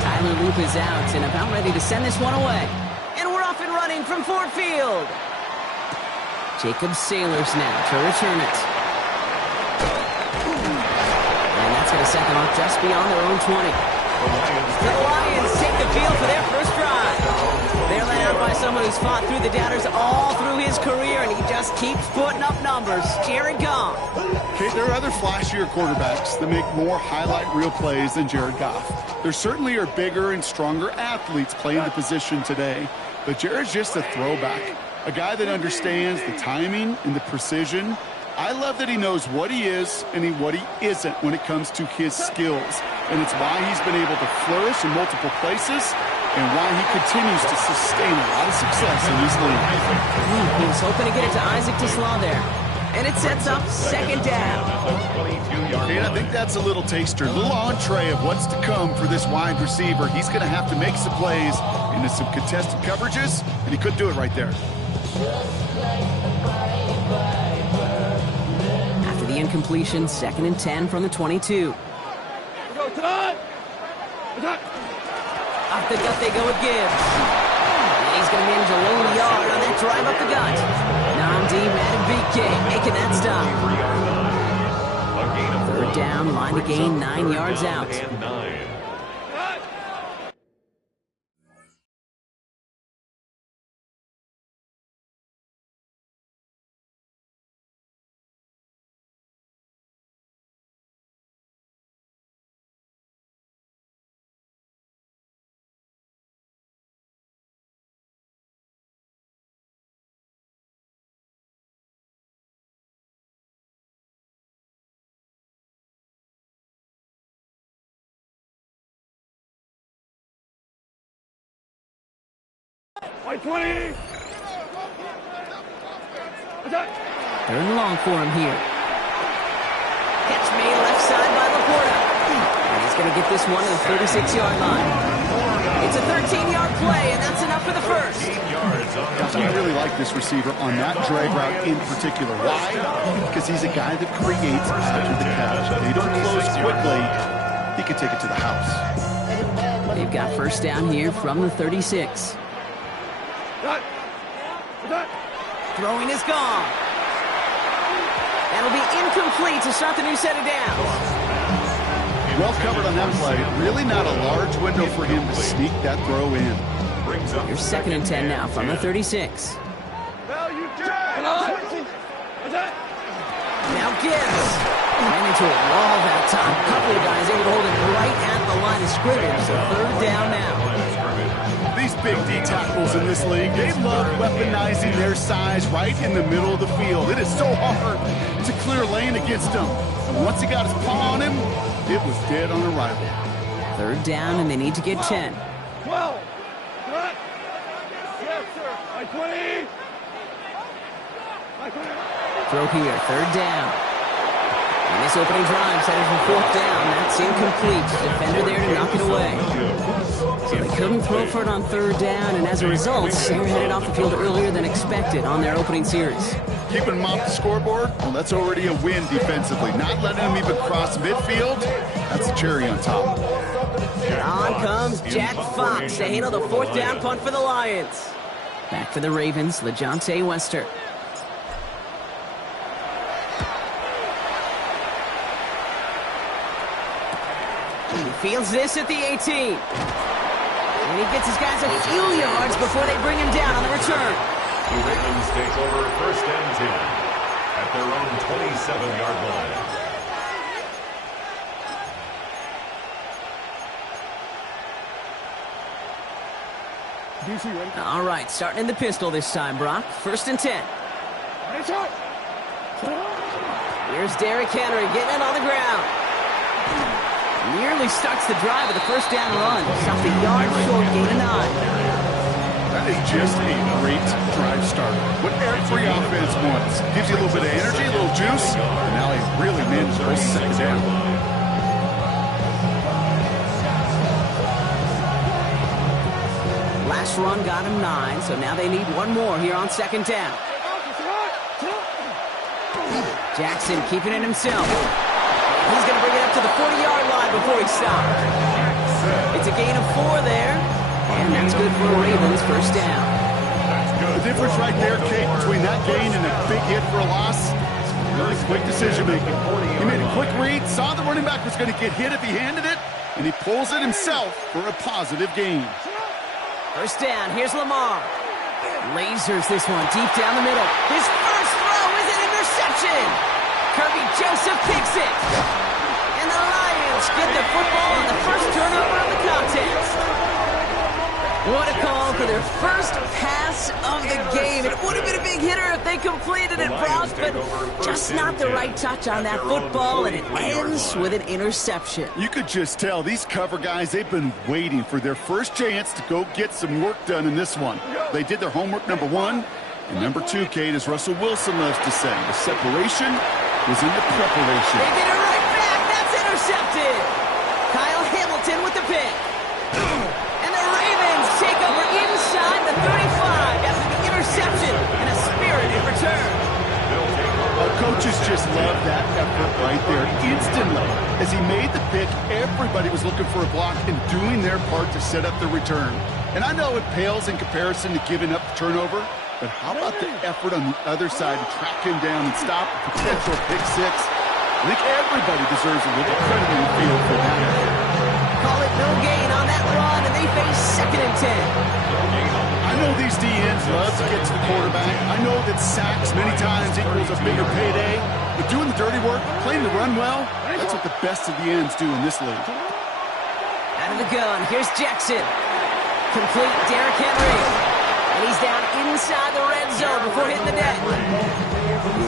Tyler Loop is out and about ready to send this one away. And we're off and running from Ford Field. Jacob Sailors now to return it. And that's going to set them up just beyond their own 20. The Lions take the field for their first drive. They're led out by someone who's fought through the doubters all through his career, and he just keeps putting up numbers. Jared Goff. Okay, there are other flashier quarterbacks that make more highlight reel plays than Jared Goff. There certainly are bigger and stronger athletes playing the position today, but Jared's just a throwback, a guy that understands the timing and the precision. I love that he knows what he is and what he isn't when it comes to his skills. And it's why he's been able to flourish in multiple places and why he continues to sustain a lot of success in this league. He was hoping to get it to Isaac Tisslaw there. And it sets up 2nd down. And I think that's a little taster, a little entree of what's to come for this wide receiver. He's going to have to make some plays into some contested coverages, and he could do it right there. After the incompletion, 2nd and 10 from the 22. Off the gut they go with Gibbs. And he's going to manage a low yard on that drive up the gut. Namdi Madden making that stop. 3rd down, line to gain 9 yards out. White 20. 3rd and long for him here. Catch made left side by Laporta. And he's going to get this one to the 36-yard line. It's a 13-yard play, and that's enough for the first. I really like this receiver on that drag route in particular. Why? Because he's a guy that creates after the catch. If they don't close quickly, he can take it to the house. They've got first down here from the 36. Throwing is gone. That'll be incomplete to start the new set of downs. Well covered on that play. Really not a large window for him to sneak that throw in. Here's 2nd and 10 now from the 36. Now Gibbs. Ran into a wall that time. A couple of guys able to hold it right at the line of scrimmage. So 3rd down now. These big D tackles in this league, they love weaponizing their size right in the middle of the field. It is so hard to clear lane against them. And once he got his paw on him, it was dead on arrival. 3rd down, and they need to get 10. 12. Yes, sir. By 20. Throw here, 3rd down. And this opening drive headed for 4th down. That's incomplete. Defender there to knock it away. So they couldn't throw for it on 3rd down, and as a result, they're headed off the field earlier than expected on their opening series. Keeping them off the scoreboard, well, that's already a win defensively. Not letting them even cross midfield, that's a cherry on top. On comes Jack Fox to handle the 4th down punt for the Lions. Back for the Ravens, LeJohntay Wester. He fields this at the 18. And he gets his guys a few yards before they bring him down on the return. The Ravens take over 1st and 10 at their own 27-yard line. All right, starting in the pistol this time, Brock. 1st and 10. Here's Derrick Henry getting it on the ground. Nearly starts the drive with a 1st down run. Stopped a yard short, gain of 9. That is just a great drive starter. What every offense wants. Gives you a little bit of energy, a little juice, and now he really managed to set it down. Last run got him 9, so now they need one more here on 2nd down. Jackson keeping it himself. He's going to bring it up to the 40-yard line before he stops. It's a gain of 4 there, and that's good for the Ravens. 1st down. The difference right there, Kate, between that gain and a big hit for a loss, really quick decision-making. He made a quick read, saw the running back was going to get hit if he handed it, and he pulls it himself for a positive gain. 1st down, here's Lamar. Lasers this one deep down the middle. His first throw is an interception. Kirby Joseph picks it. And the Lions get the football on the first turnover of the contest. What a call for their first pass of the game. It would have been a big hitter if they completed it, Brock, but just not the right touch on that football, and it ends with an interception. You could just tell these cover guys, they've been waiting for their first chance to go get some work done in this one. They did their homework, number 1. And number 2, Kate, as Russell Wilson loves to say, the separation was in the preparation. They get it right back. That's intercepted. Kyle Hamilton with the pick. And the Ravens take over inside the 35 after the interception and a spirited return. Our coaches just love that effort right there. Instantly, as he made the pick, everybody was looking for a block and doing their part to set up the return. And I know it pales in comparison to giving up the turnover, but how about the effort on the other side to track him down and stop a potential pick 6? I think everybody deserves a little credit in the field for that effort. Call it no gain on that run, and they face 2nd and 10. I know these DNs love to get to the quarterback. I know that sacks many times equals a bigger payday, but doing the dirty work, playing the run well, that's what the best of the ends do in this league. Out of the gun, here's Jackson. Complete Derrick Henry. And he's down inside the red zone before hitting the net.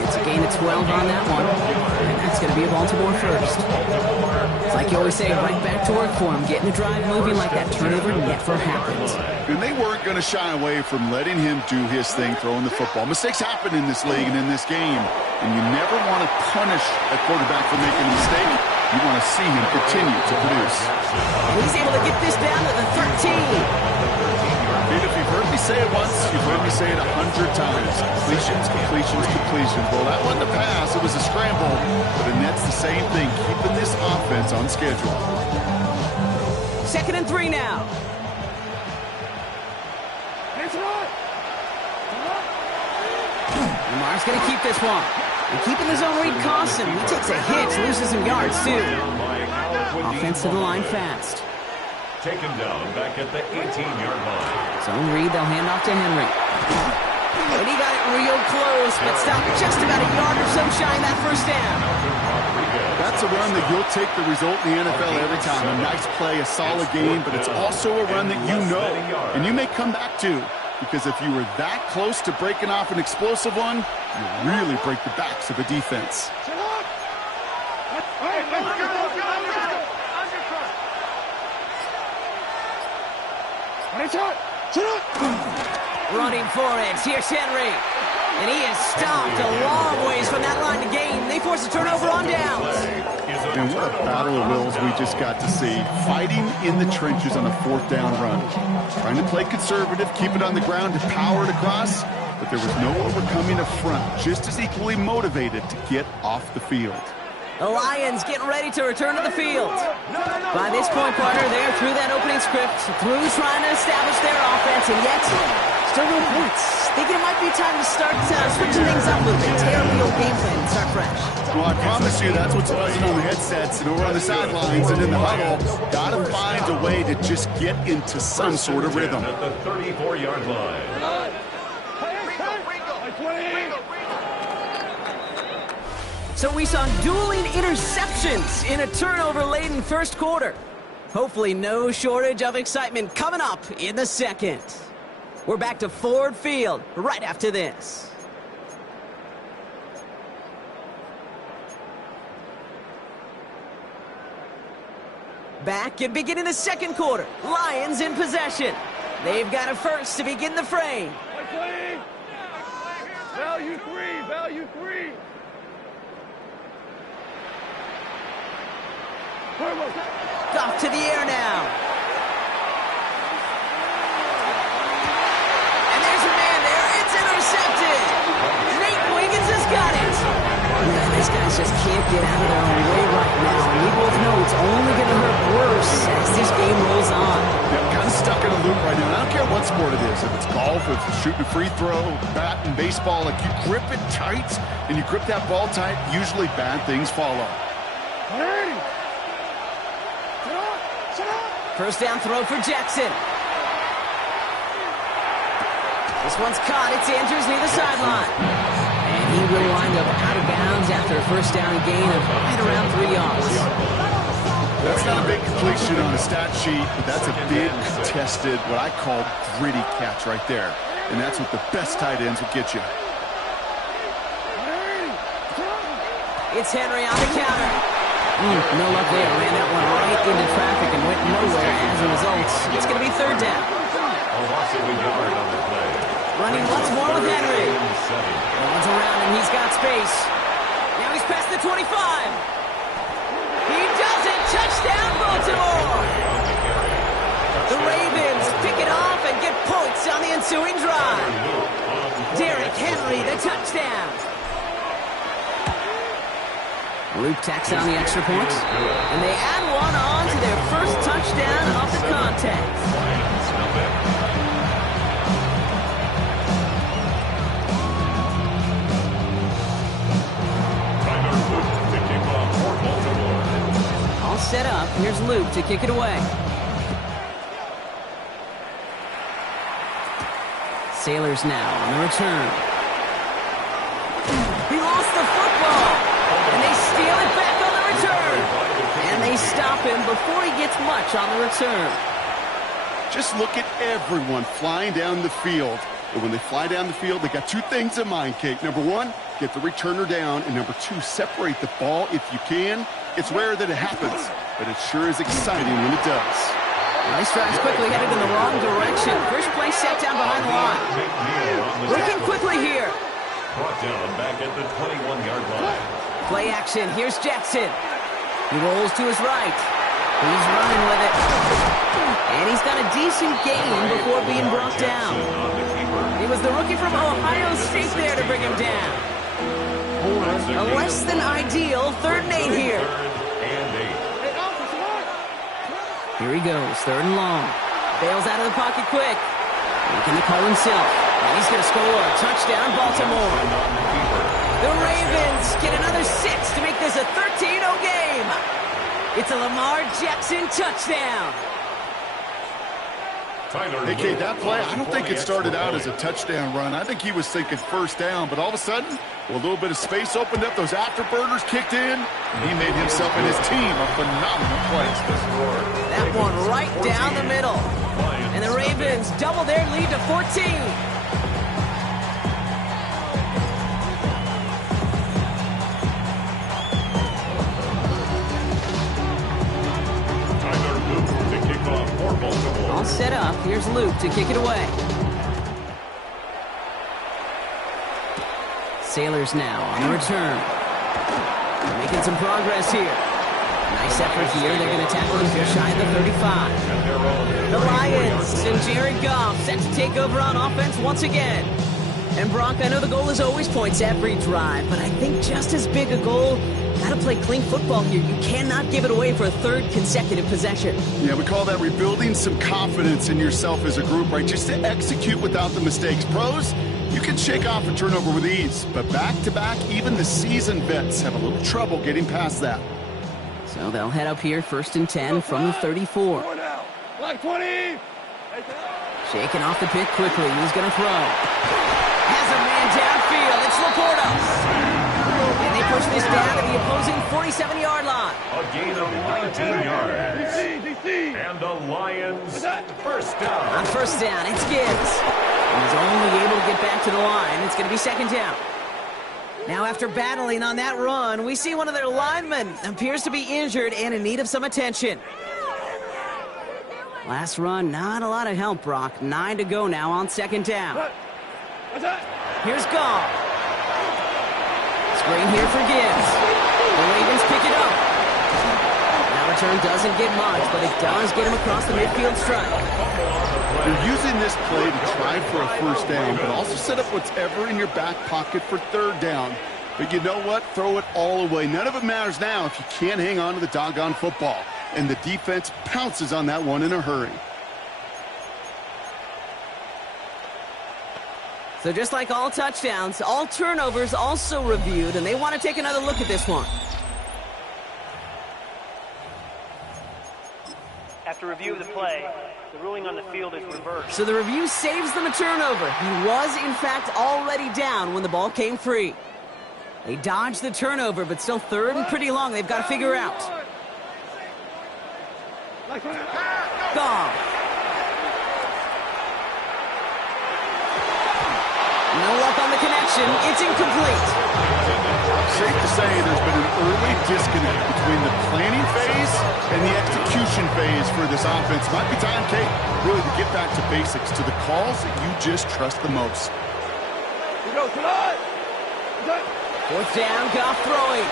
It's a gain of 12 on that one. And that's going to be a Baltimore first. It's like you always say, right back to work for him. Getting the drive moving like that turnover never happens. And they weren't going to shy away from letting him do his thing, throwing the football. Mistakes happen in this league and in this game. And you never want to punish a quarterback for making a mistake. You want to see him continue to produce. And he's able to get this down to the 13. And if you've heard me say it once, you've heard me say it 100 times. Completions, completions, completions. Well, that wasn't a pass. It was a scramble. But the net's the same thing, keeping this offense on schedule. 2nd and 3 now. Lamar's going to keep this one. And keeping his own read costs him. He takes a hit, loses some yards, too. Offense to the line fast. Taken down back at the 18-yard line. Zone read, they'll hand off to Henry. And he got it real close, but stopped just about a yard or so shy of that first down. That's a run that you'll take the result in the NFL every time. A nice play, a solid game, but it's also a run that you know, and you may come back to. Because if you were that close to breaking off an explosive one, you really break the backs of a defense. Running for it. Here's Henry. And he is stopped a long ways from that line to gain. They force a turnover on downs. And what a battle of wills we just got to see. Fighting in the trenches on a 4th down run. Trying to play conservative, keep it on the ground to power it across. But there was no overcoming a front, just as equally motivated to get off the field. The Lions getting ready to return to the field. By this point, partner, they're through that opening script, through trying to establish their offense, and yet still no points. Thinking it might be time to start switching things up a little bit, tear the old game plan and start fresh. Well, I promise you that's what's buzzing on the headsets and over on the sidelines and in the huddle. Got to find a way to just get into some sort of rhythm. At the 34-yard line. So we saw dueling interceptions in a turnover-laden first quarter. Hopefully no shortage of excitement coming up in the second. We're back to Ford Field right after this. Back and beginning the second quarter. Lions in possession. They've got a first to begin the frame. Value three, value three. Off to the air now. And there's a man there. It's intercepted. Nate Wiggins has got it. Man, these guys just can't get out of their own way right now. And we both know it's only going to hurt worse as this game rolls on. Yeah, I'm kind of stuck in a loop right now. And I don't care what sport it is. If it's golf, if it's shooting a free throw, bat and baseball, like you grip it tight and you grip that ball tight, usually bad things follow. First down throw for Jackson. This one's caught. It's Andrews near the sideline. And he will wind up out of bounds after a first down gain of right around 3 yards. That's not a big completion on a stat sheet, but that's a big contested, what I call gritty catch right there. And that's what the best tight ends will get you. It's Henry on the counter. No luck there. Ran that one right into traffic and went nowhere as a result. It's going to be third down. A loss of a yard on the play. Running once more with Henry. Runs around him. He's got space. Now he's past the 25. He does it. Touchdown, Baltimore. The Ravens pick it off and get points on the ensuing drive. Derrick Henry, the touchdown. Luke tacks on the extra point, and they add one on to their first touchdown of the contest. All set up. Here's Luke to kick it away. Sailors now on the return. He lost the football. And they steal it back on the return. And they stop him before he gets much on the return. Just look at everyone flying down the field. And when they fly down the field, they got 2 things in mind, Kate. Number 1, get the returner down. And number 2, separate the ball if you can. It's rare that it happens, but it sure is exciting when it does. Nice drives quickly headed in the wrong direction. First play set down behind the line. Looking quickly here. Brought down back at the 21-yard line. Play action. Here's Jackson. He rolls to his right. He's running with it. And he's got a decent gain before being brought down. It was the rookie from Ohio State there to bring him down. A less than ideal 3rd and 8 here. Here he goes, 3rd and long. Bails out of the pocket quick. Making the call himself. And he's going to score. Touchdown, Baltimore. The Ravens get another 6 to make this a 13-0 game. It's a Lamar Jackson touchdown. Hey, Kate, that play, I don't think it started out as a touchdown run. I think he was thinking 1st down, but all of a sudden, a little bit of space opened up, those afterburners kicked in, and he made himself and his team a phenomenal play. That one right down the middle. And the Ravens double their lead to 14. All set up. Here's Luke to kick it away. Sailors now on the return. Making some progress here. Nice effort here. They're going to tackle him just shy of the 35. The Lions and Jared Goff set to take over on offense once again. And Brock, I know the goal is always points every drive, but I think just as big a goal, got to play clean football here. You cannot give it away for a 3rd consecutive possession. Yeah, we call that rebuilding some confidence in yourself as a group, right? Just to execute without the mistakes. Pros, you can shake off a turnover with ease, but back-to-back, even the seasoned vets have a little trouble getting past that. So they'll head up here, 1st and 10 from the 34. Like 20! Shaking off the pick quickly. He's going to throw. Has a man downfield. It's Laporta. And they push this down to the opposing 47-yard line. A gain of 19 yards. And the Lions 1st down. On 1st down, it's Gibbs. He's only able to get back to the line. It's going to be 2nd down. Now, after battling on that run, we see one of their linemen appears to be injured and in need of some attention. Last run, not a lot of help, Brock. 9 to go now on 2nd down. Here's Goff. Screen here for Gibbs. The Ravens pick it up. Now return doesn't get much, but it does get him across the midfield stripe. You're using this play to try for a 1st down, but also set up whatever in your back pocket for 3rd down. But you know what? Throw it all away. None of it matters now if you can't hang on to the doggone football. And the defense pounces on that one in a hurry. So just like all touchdowns, all turnovers also reviewed, and they want to take another look at this one. After review of the play, the ruling on the field is reversed. So the review saves them a turnover. He was, in fact, already down when the ball came free. They dodged the turnover, but still 3rd and pretty long. They've got to figure out. Goff. No luck on the connection. It's incomplete. Safe to say there's been an early disconnect between the planning phase and the execution phase for this offense. Might be time, Kate, really to get back to basics, to the calls that you just trust the most. 4th down, Goff throwing.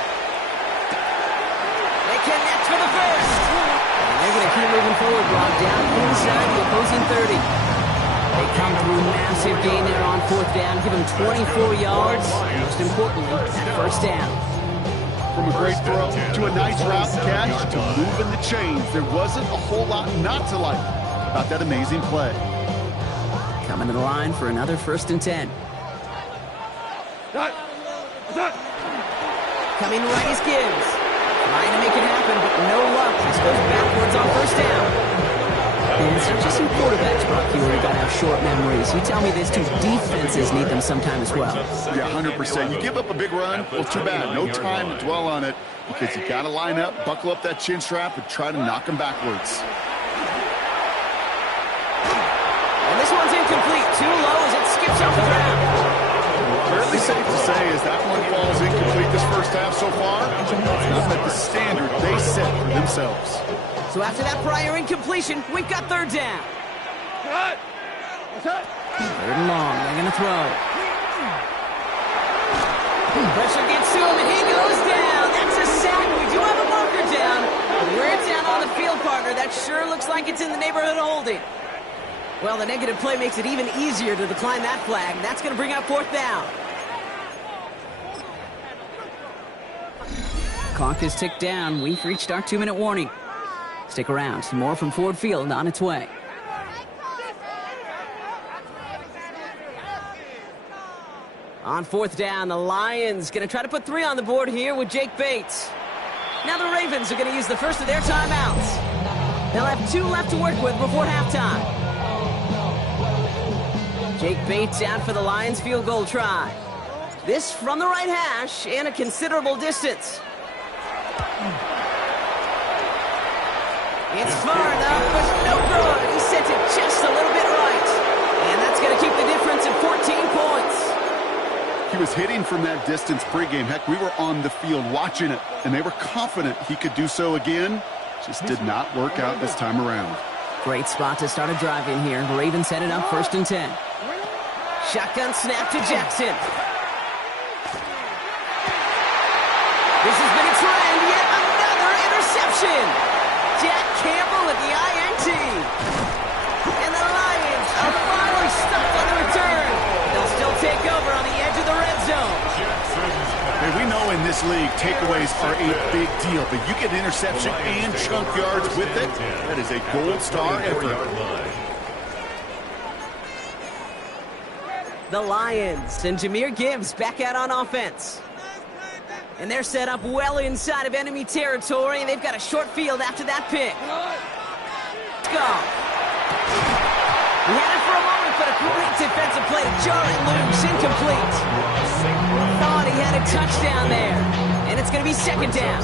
They connect for the 1st. And they're going to keep moving forward, Brock, down inside the opposing 30. They come through massive gain there on 4th down, give them 24 yards. Most importantly, that 1st down. From a great throw to a nice route catch to moving the chains, there wasn't a whole lot not to like about that amazing play. Coming to the line for another 1st and 10. Coming right is Gibbs. Trying to make it happen, but no luck. This goes backwards on 1st down. And it's not just some quarterbacks, Brock, you got to have short memories. You tell me these two defenses need them sometime as well. Yeah, 100%. You give up a big run, well, too bad. No time to dwell on it because you got to line up, buckle up that chin strap, and try to knock them backwards. And this one's incomplete. Too low as it skips off the ground. Fairly safe to say as that one falls incomplete this 1st half so far, it's not met the standard they set for themselves. So after that prior incompletion, we've got 3rd down. 3rd and long. They're going to throw. Pressure gets to him, and he goes down. That's a sack. We do have a marker down. But where it's down on the field, partner, that sure looks like it's in the neighborhood of holding. Well, the negative play makes it even easier to decline that flag. That's going to bring up 4th down. Clock is ticked down. We've reached our 2-minute warning. Stick around. More from Ford Field on its way. On 4th down, the Lions going to try to put 3 on the board here with Jake Bates. Now the Ravens are going to use the first of their timeouts. They'll have 2 left to work with before halftime. Jake Bates out for the Lions field goal try. This from the right hash and a considerable distance. It's far enough, but no good. He sent it just a little bit right. And that's going to keep the difference at 14 points. He was hitting from that distance pregame. Heck, we were on the field watching it, and they were confident he could do so again. Just did not work out this time around. Great spot to start a drive in here. The Ravens set it up 1st and 10. Shotgun snap to Jackson. This has been a trend. Yet another interception. Jack Campbell at the INT. And the Lions are finally stopped on the return. They'll still take over on the edge of the red zone. Hey, we know in this league, takeaways are a big deal, but you get interception and chunk yards with it. That is a gold star effort. The Lions and Jahmyr Gibbs back out on offense. And they're set up well inside of enemy territory. They've got a short field after that pick. Let's go. He had it for a moment, but a great defensive play to jar it loose. Incomplete. Thought he had a touchdown there. And it's going to be 2nd down.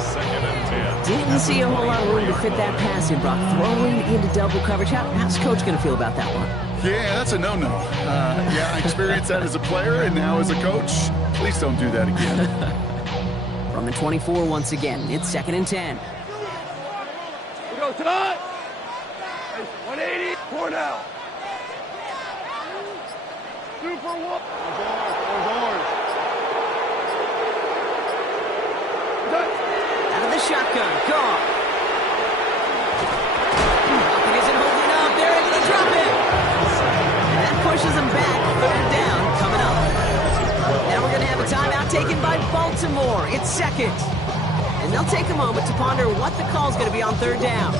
Didn't see a whole lot of room to fit that pass in, Brock. Throwing into double coverage. How's Coach going to feel about that one? Yeah, that's a no-no. Yeah, I experienced that as a player and now as a coach. Please don't do that again. From the 24 once again, it's 2nd and 10. We go tonight. 180. 4 now. Super one. Out of the shotgun, gone. It isn't holding up. They're able to drop it. And that pushes them back. 3rd down coming up. Now we're going to have a timeout taken by Baltimore. It's 2nd. And they'll take a moment to ponder what the call is going to be on 3rd down.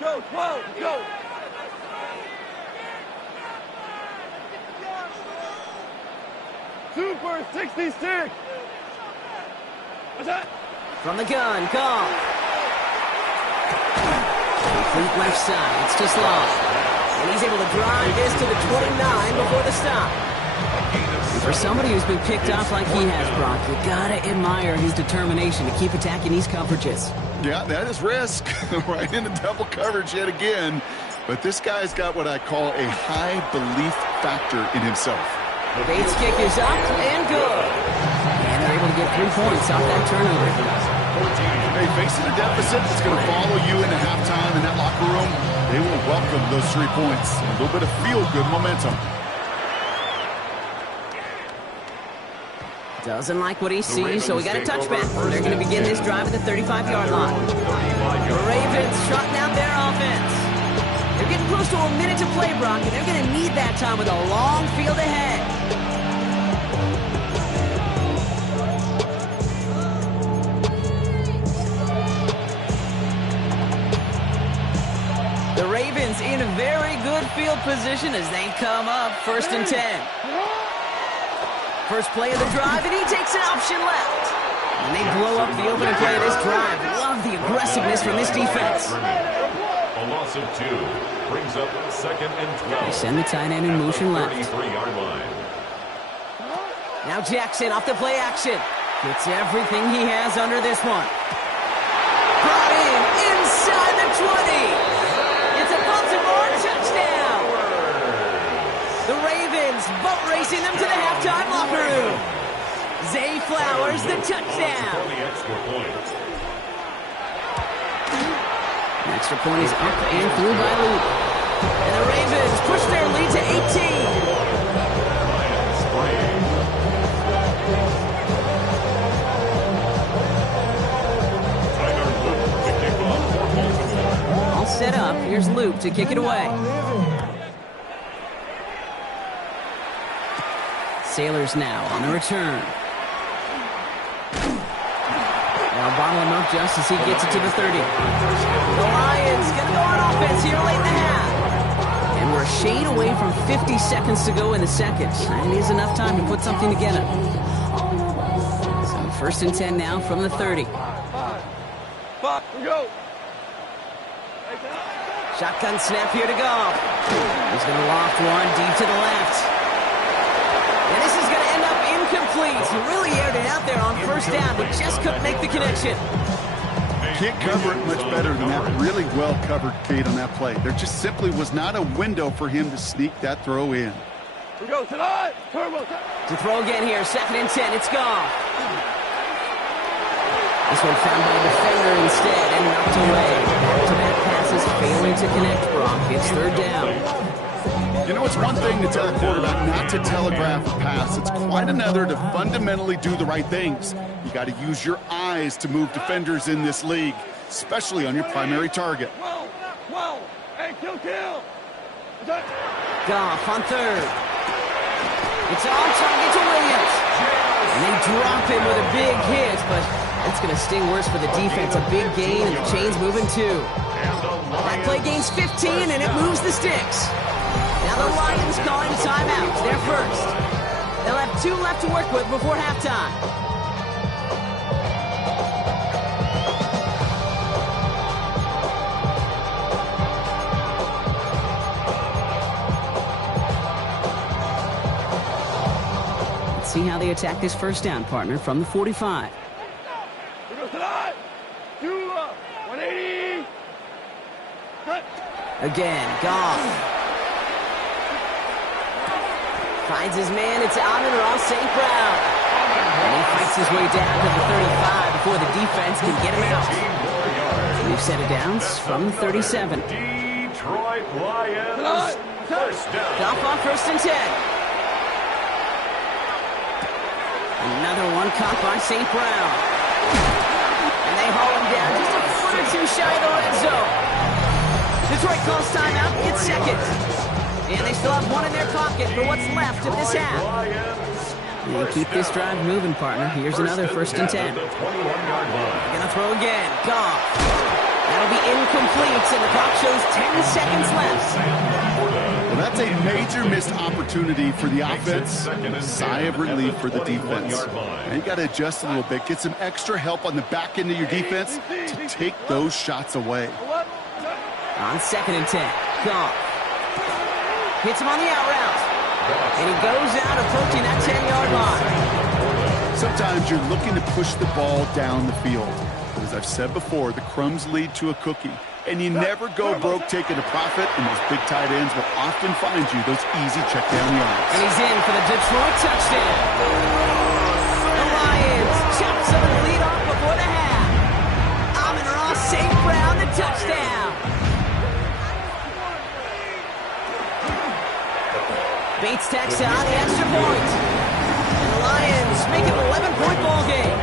Go, 12, go. Super 66. What's that? From the gun, gone. Complete left side, it's just lost. And he's able to drive this to the 29 before the stop. And for somebody who's been picked off like he has, Brock, you gotta admire his determination to keep attacking these coverages. Yeah, that is risk. Right into double coverage yet again. But this guy's got what I call a high belief factor in himself. Bates' kick is up and good. And they're able to get 3 points off that turnover. Hey, facing a deficit that's going to follow you into halftime in that locker room, they will welcome those 3 points. A little bit of feel-good momentum. Doesn't like what he sees, so we got a touchback. They're going to begin this drive at the 35-yard line. The Ravens trotting out their offense. They're getting close to a minute to play, Brock, and they're going to need that time with a long field ahead. The Ravens in a very good field position as they come up 1st and 10. First play of the drive, and he takes an option left. And they blow up the opening play of this drive. Love the aggressiveness from this defense. A loss of 2 brings up 2nd and 12. They send the tight end in motion left. 33-yard line. Now Jackson off the play action. Gets everything he has under this one. Brought in inside the 20. It's a Baltimore touchdown. The Ravens boat racing them to the halftime locker room. Zay Flowers, the For touchdown. the extra point. The extra point is up and through by Luke. And the Ravens push their lead to 18. Lions 3. Tyler Luke to kick off for Baltimore. All set up. Here's Luke to kick it away. Sailors now on the return. They'll bottle him up just as he gets it to the 30. The Lions gonna go on offense here late in the half. And we're a shade away from 50 seconds to go in the second. And it is enough time to put something together. So 1st and 10 now from the 30. Five, go. Shotgun snap here to go. He's going to loft one deep to the left. And this is going to end up incomplete. He really aired it out there on 1st down, but just couldn't make the connection. Can't cover it much better than that. Really well covered, Kate, on that play. There just simply was not a window for him to sneak that throw in. We go tonight. Turbo. To throw again here, 2nd and 10. It's gone. This one found by a defender instead and knocked away. Back-to-back passes failing to connect, Brock. It's 3rd down. You know, it's one thing to tell a quarterback not to telegraph a pass. It's quite another to fundamentally do the right things. You got to use your eyes to move defenders in this league, especially on your primary target. Whoa. Hey, kill. Goff on 3rd. It's on target to Williams. And they drop him with a big hit, but it's going to sting worse for the defense. A big gain, and the chain's moving too. That play gains 15, and it moves the sticks. Now the Lions calling timeout. They're first. They'll have 2 left to work with before halftime. Let's see how they attack this 1st down, partner, from the 45. We go tonight. 180. Again, Goff. Finds his man. It's Amon-Ra St. Brown. And he fights his way down to the 35 before the defense can get him out. 2 set of downs from the 37. Detroit Lions. 1st down. Goff on 1st and 10. Another one caught by St. Brown. And they haul him down just a foot or 2 shy of the red zone. Detroit calls timeout. It's 2nd. And they still have 1 in their pocket for what's left of this half. And keep this drive moving, partner. Here's another 1st and 10. The 21-yard line. Gonna throw again. Goff. That'll be incomplete, and the clock shows 10 seconds left. Well, that's a major missed opportunity for the offense. Sigh of relief for the defense. Now you got to adjust a little bit. Get some extra help on the back end of your defense to take those shots away. On 2nd and 10. Goff. Hits him on the out route. And he goes out approaching that 10-yard line. Sometimes you're looking to push the ball down the field. But as I've said before, the crumbs lead to a cookie. And you never go broke taking a profit, and those big tight ends will often find you those easy check down yards. And he's in for the Detroit touchdown. The Lions chop some of the lead off before the half. Amon-Ra St. Brown, the touchdown. Bates tacks on the extra point. And the Lions make it an 11-point ball game.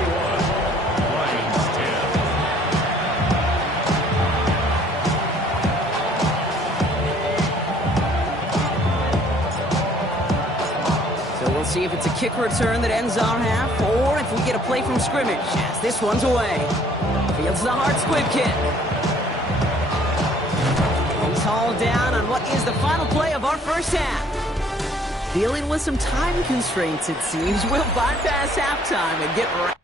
Lions 10. So we'll see if it's a kick return that ends our half, or if we get a play from scrimmage, as this one's away. Fields the hard squib kick. He's hauled down on what is the final play of our 1st half. Dealing with some time constraints, it seems. We'll bypass halftime and get right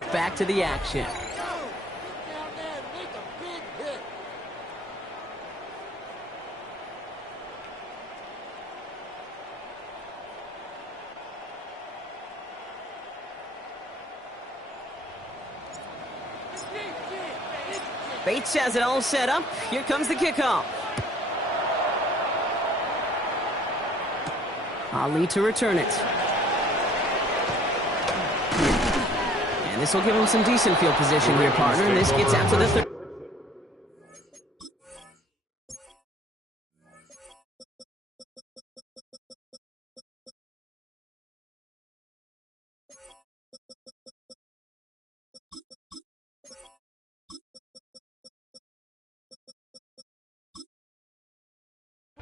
Back to the action. Bates has it all set up. Here comes the kickoff. Ali to return it. And this will give him some decent field position here, partner. And this gets out to the third.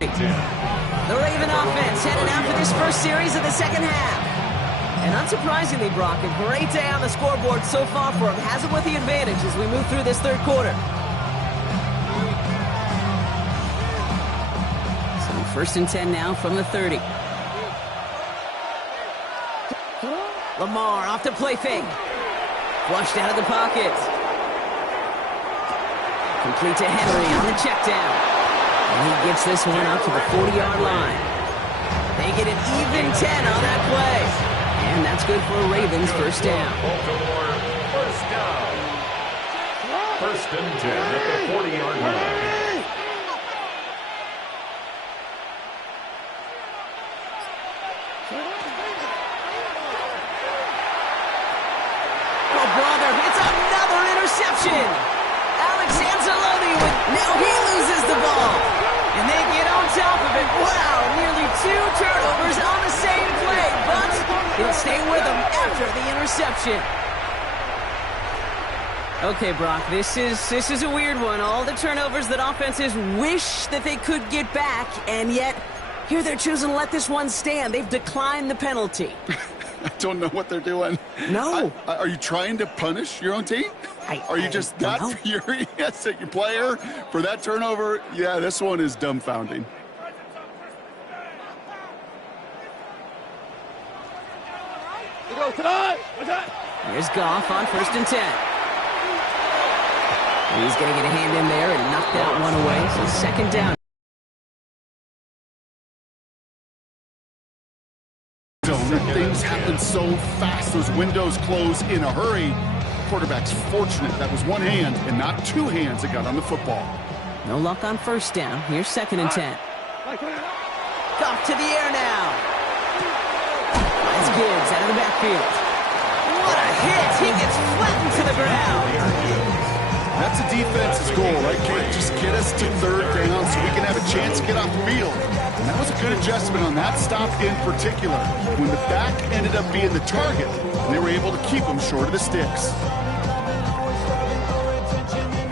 The Raven offense headed out for this first series of the second half. And unsurprisingly, Brock, a great day on the scoreboard so far for him. Has him with the advantage as we move through this third quarter. So first and 10 now from the 30. Lamar off the play fake. Flushed out of the pocket. Complete to Henry on the check down. And he gets this one up to the 40-yard line. They get an even 10 on that play. And that's good for a Ravens first down. Baltimore, first down. First and 10 at the 40-yard line. Oh, brother, it's another interception. Alex Anzalone, now he loses the ball. And they get on top of it. Wow, nearly 2 turnovers on the same play, but he'll stay with them after the interception. Okay, Brock, this is a weird one. All the turnovers that offenses wish that they could get back, and yet here they're choosing to let this one stand. They've declined the penalty. I don't know what they're doing. No. Are you trying to punish your own team? Are you just that furious at your player for that turnover? Yeah, this one is dumbfounding. Here's Goff on first and 10. He's going to get a hand in there and knock that one away. So second down. Things happen so fast. Those windows close in a hurry. Quarterback's fortunate that was one hand and not 2 hands that got on the football. No luck on first down. Here's second and 10. Goff to the air now. Finds Gibbs out of the backfield. What a hit. He gets flattened to the ground. That's a defense's goal, right, Kate? Just get us to third down so we can have a chance to get off the field. And that was a good adjustment on that stop in particular, when the back ended up being the target, and they were able to keep him short of the sticks.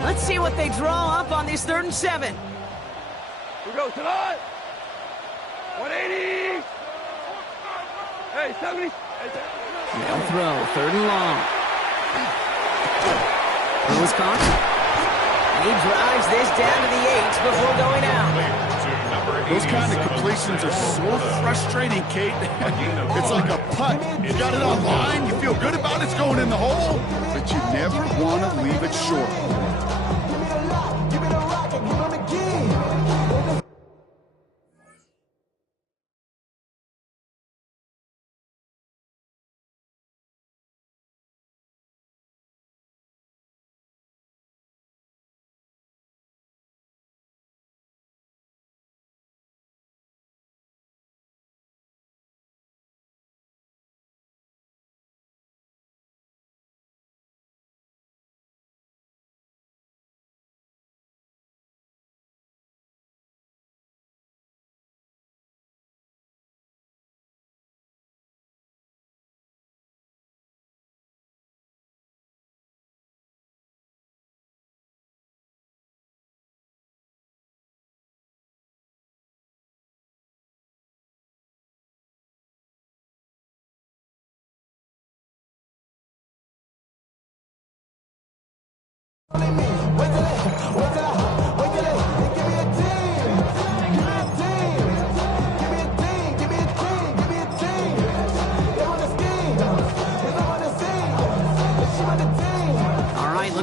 Let's see what they draw up on this 3rd and 7. We go tonight. 180. Hey, 70. They'll throw 3rd and long. Wisconsin. And he drives this down to the 8 before going out. Those kind of completions are so frustrating, Kate. It's like a putt. You got it on line, you feel good about it, it's going in the hole, but you never want to leave it short.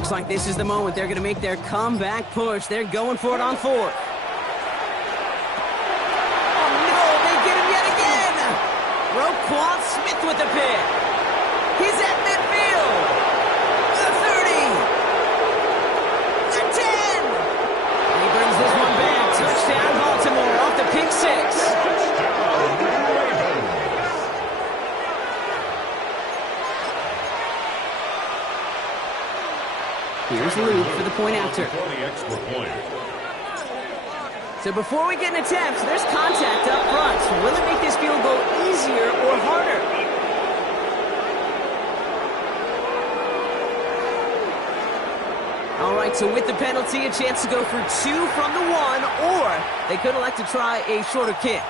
Looks like this is the moment they're going to make their comeback push. They're going for it on fourth. Oh, no, they get him yet again. Roquan Smith with the pick. He's at midfield. The 30. The 10. And he brings this one back. Touchdown, Baltimore, off the pick six. Here's Luke for the point after. So before we get an attempt, there's contact up front. So will it make this field goal easier or harder? All right, so with the penalty, a chance to go for 2 from the 1, or they could elect to try a shorter kick.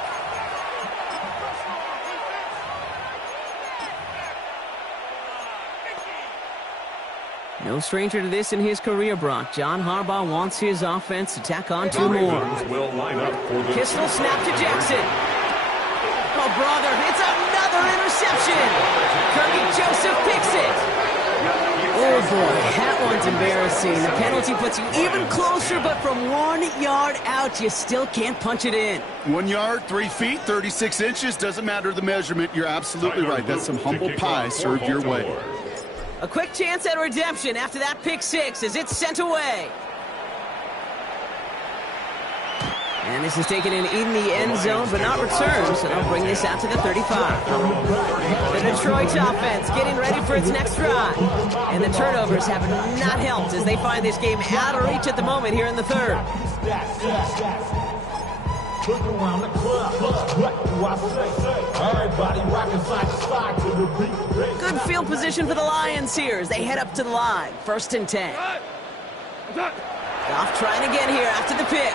No stranger to this in his career, Brock. John Harbaugh wants his offense to tack on 2 more. Pistol snap to Jackson. Oh, brother, it's another interception. Kirby Joseph picks it. Oh, boy, that one's embarrassing. The penalty puts you even closer, but from 1 yard out, you still can't punch it in. 1 yard, 3 feet, 36 inches. Doesn't matter the measurement. You're absolutely right. That's some humble pie served your way. A quick chance at redemption after that pick six as it's sent away. And this is taken in the end zone, but not returned, so they'll bring this out to the 35. The Detroit offense getting ready for its next drive. And the turnovers have not helped as they find this game out of reach at the moment here in the third. Good field position for the Lions here as they head up to the line. 1st and 10. Goff trying again here after the pick.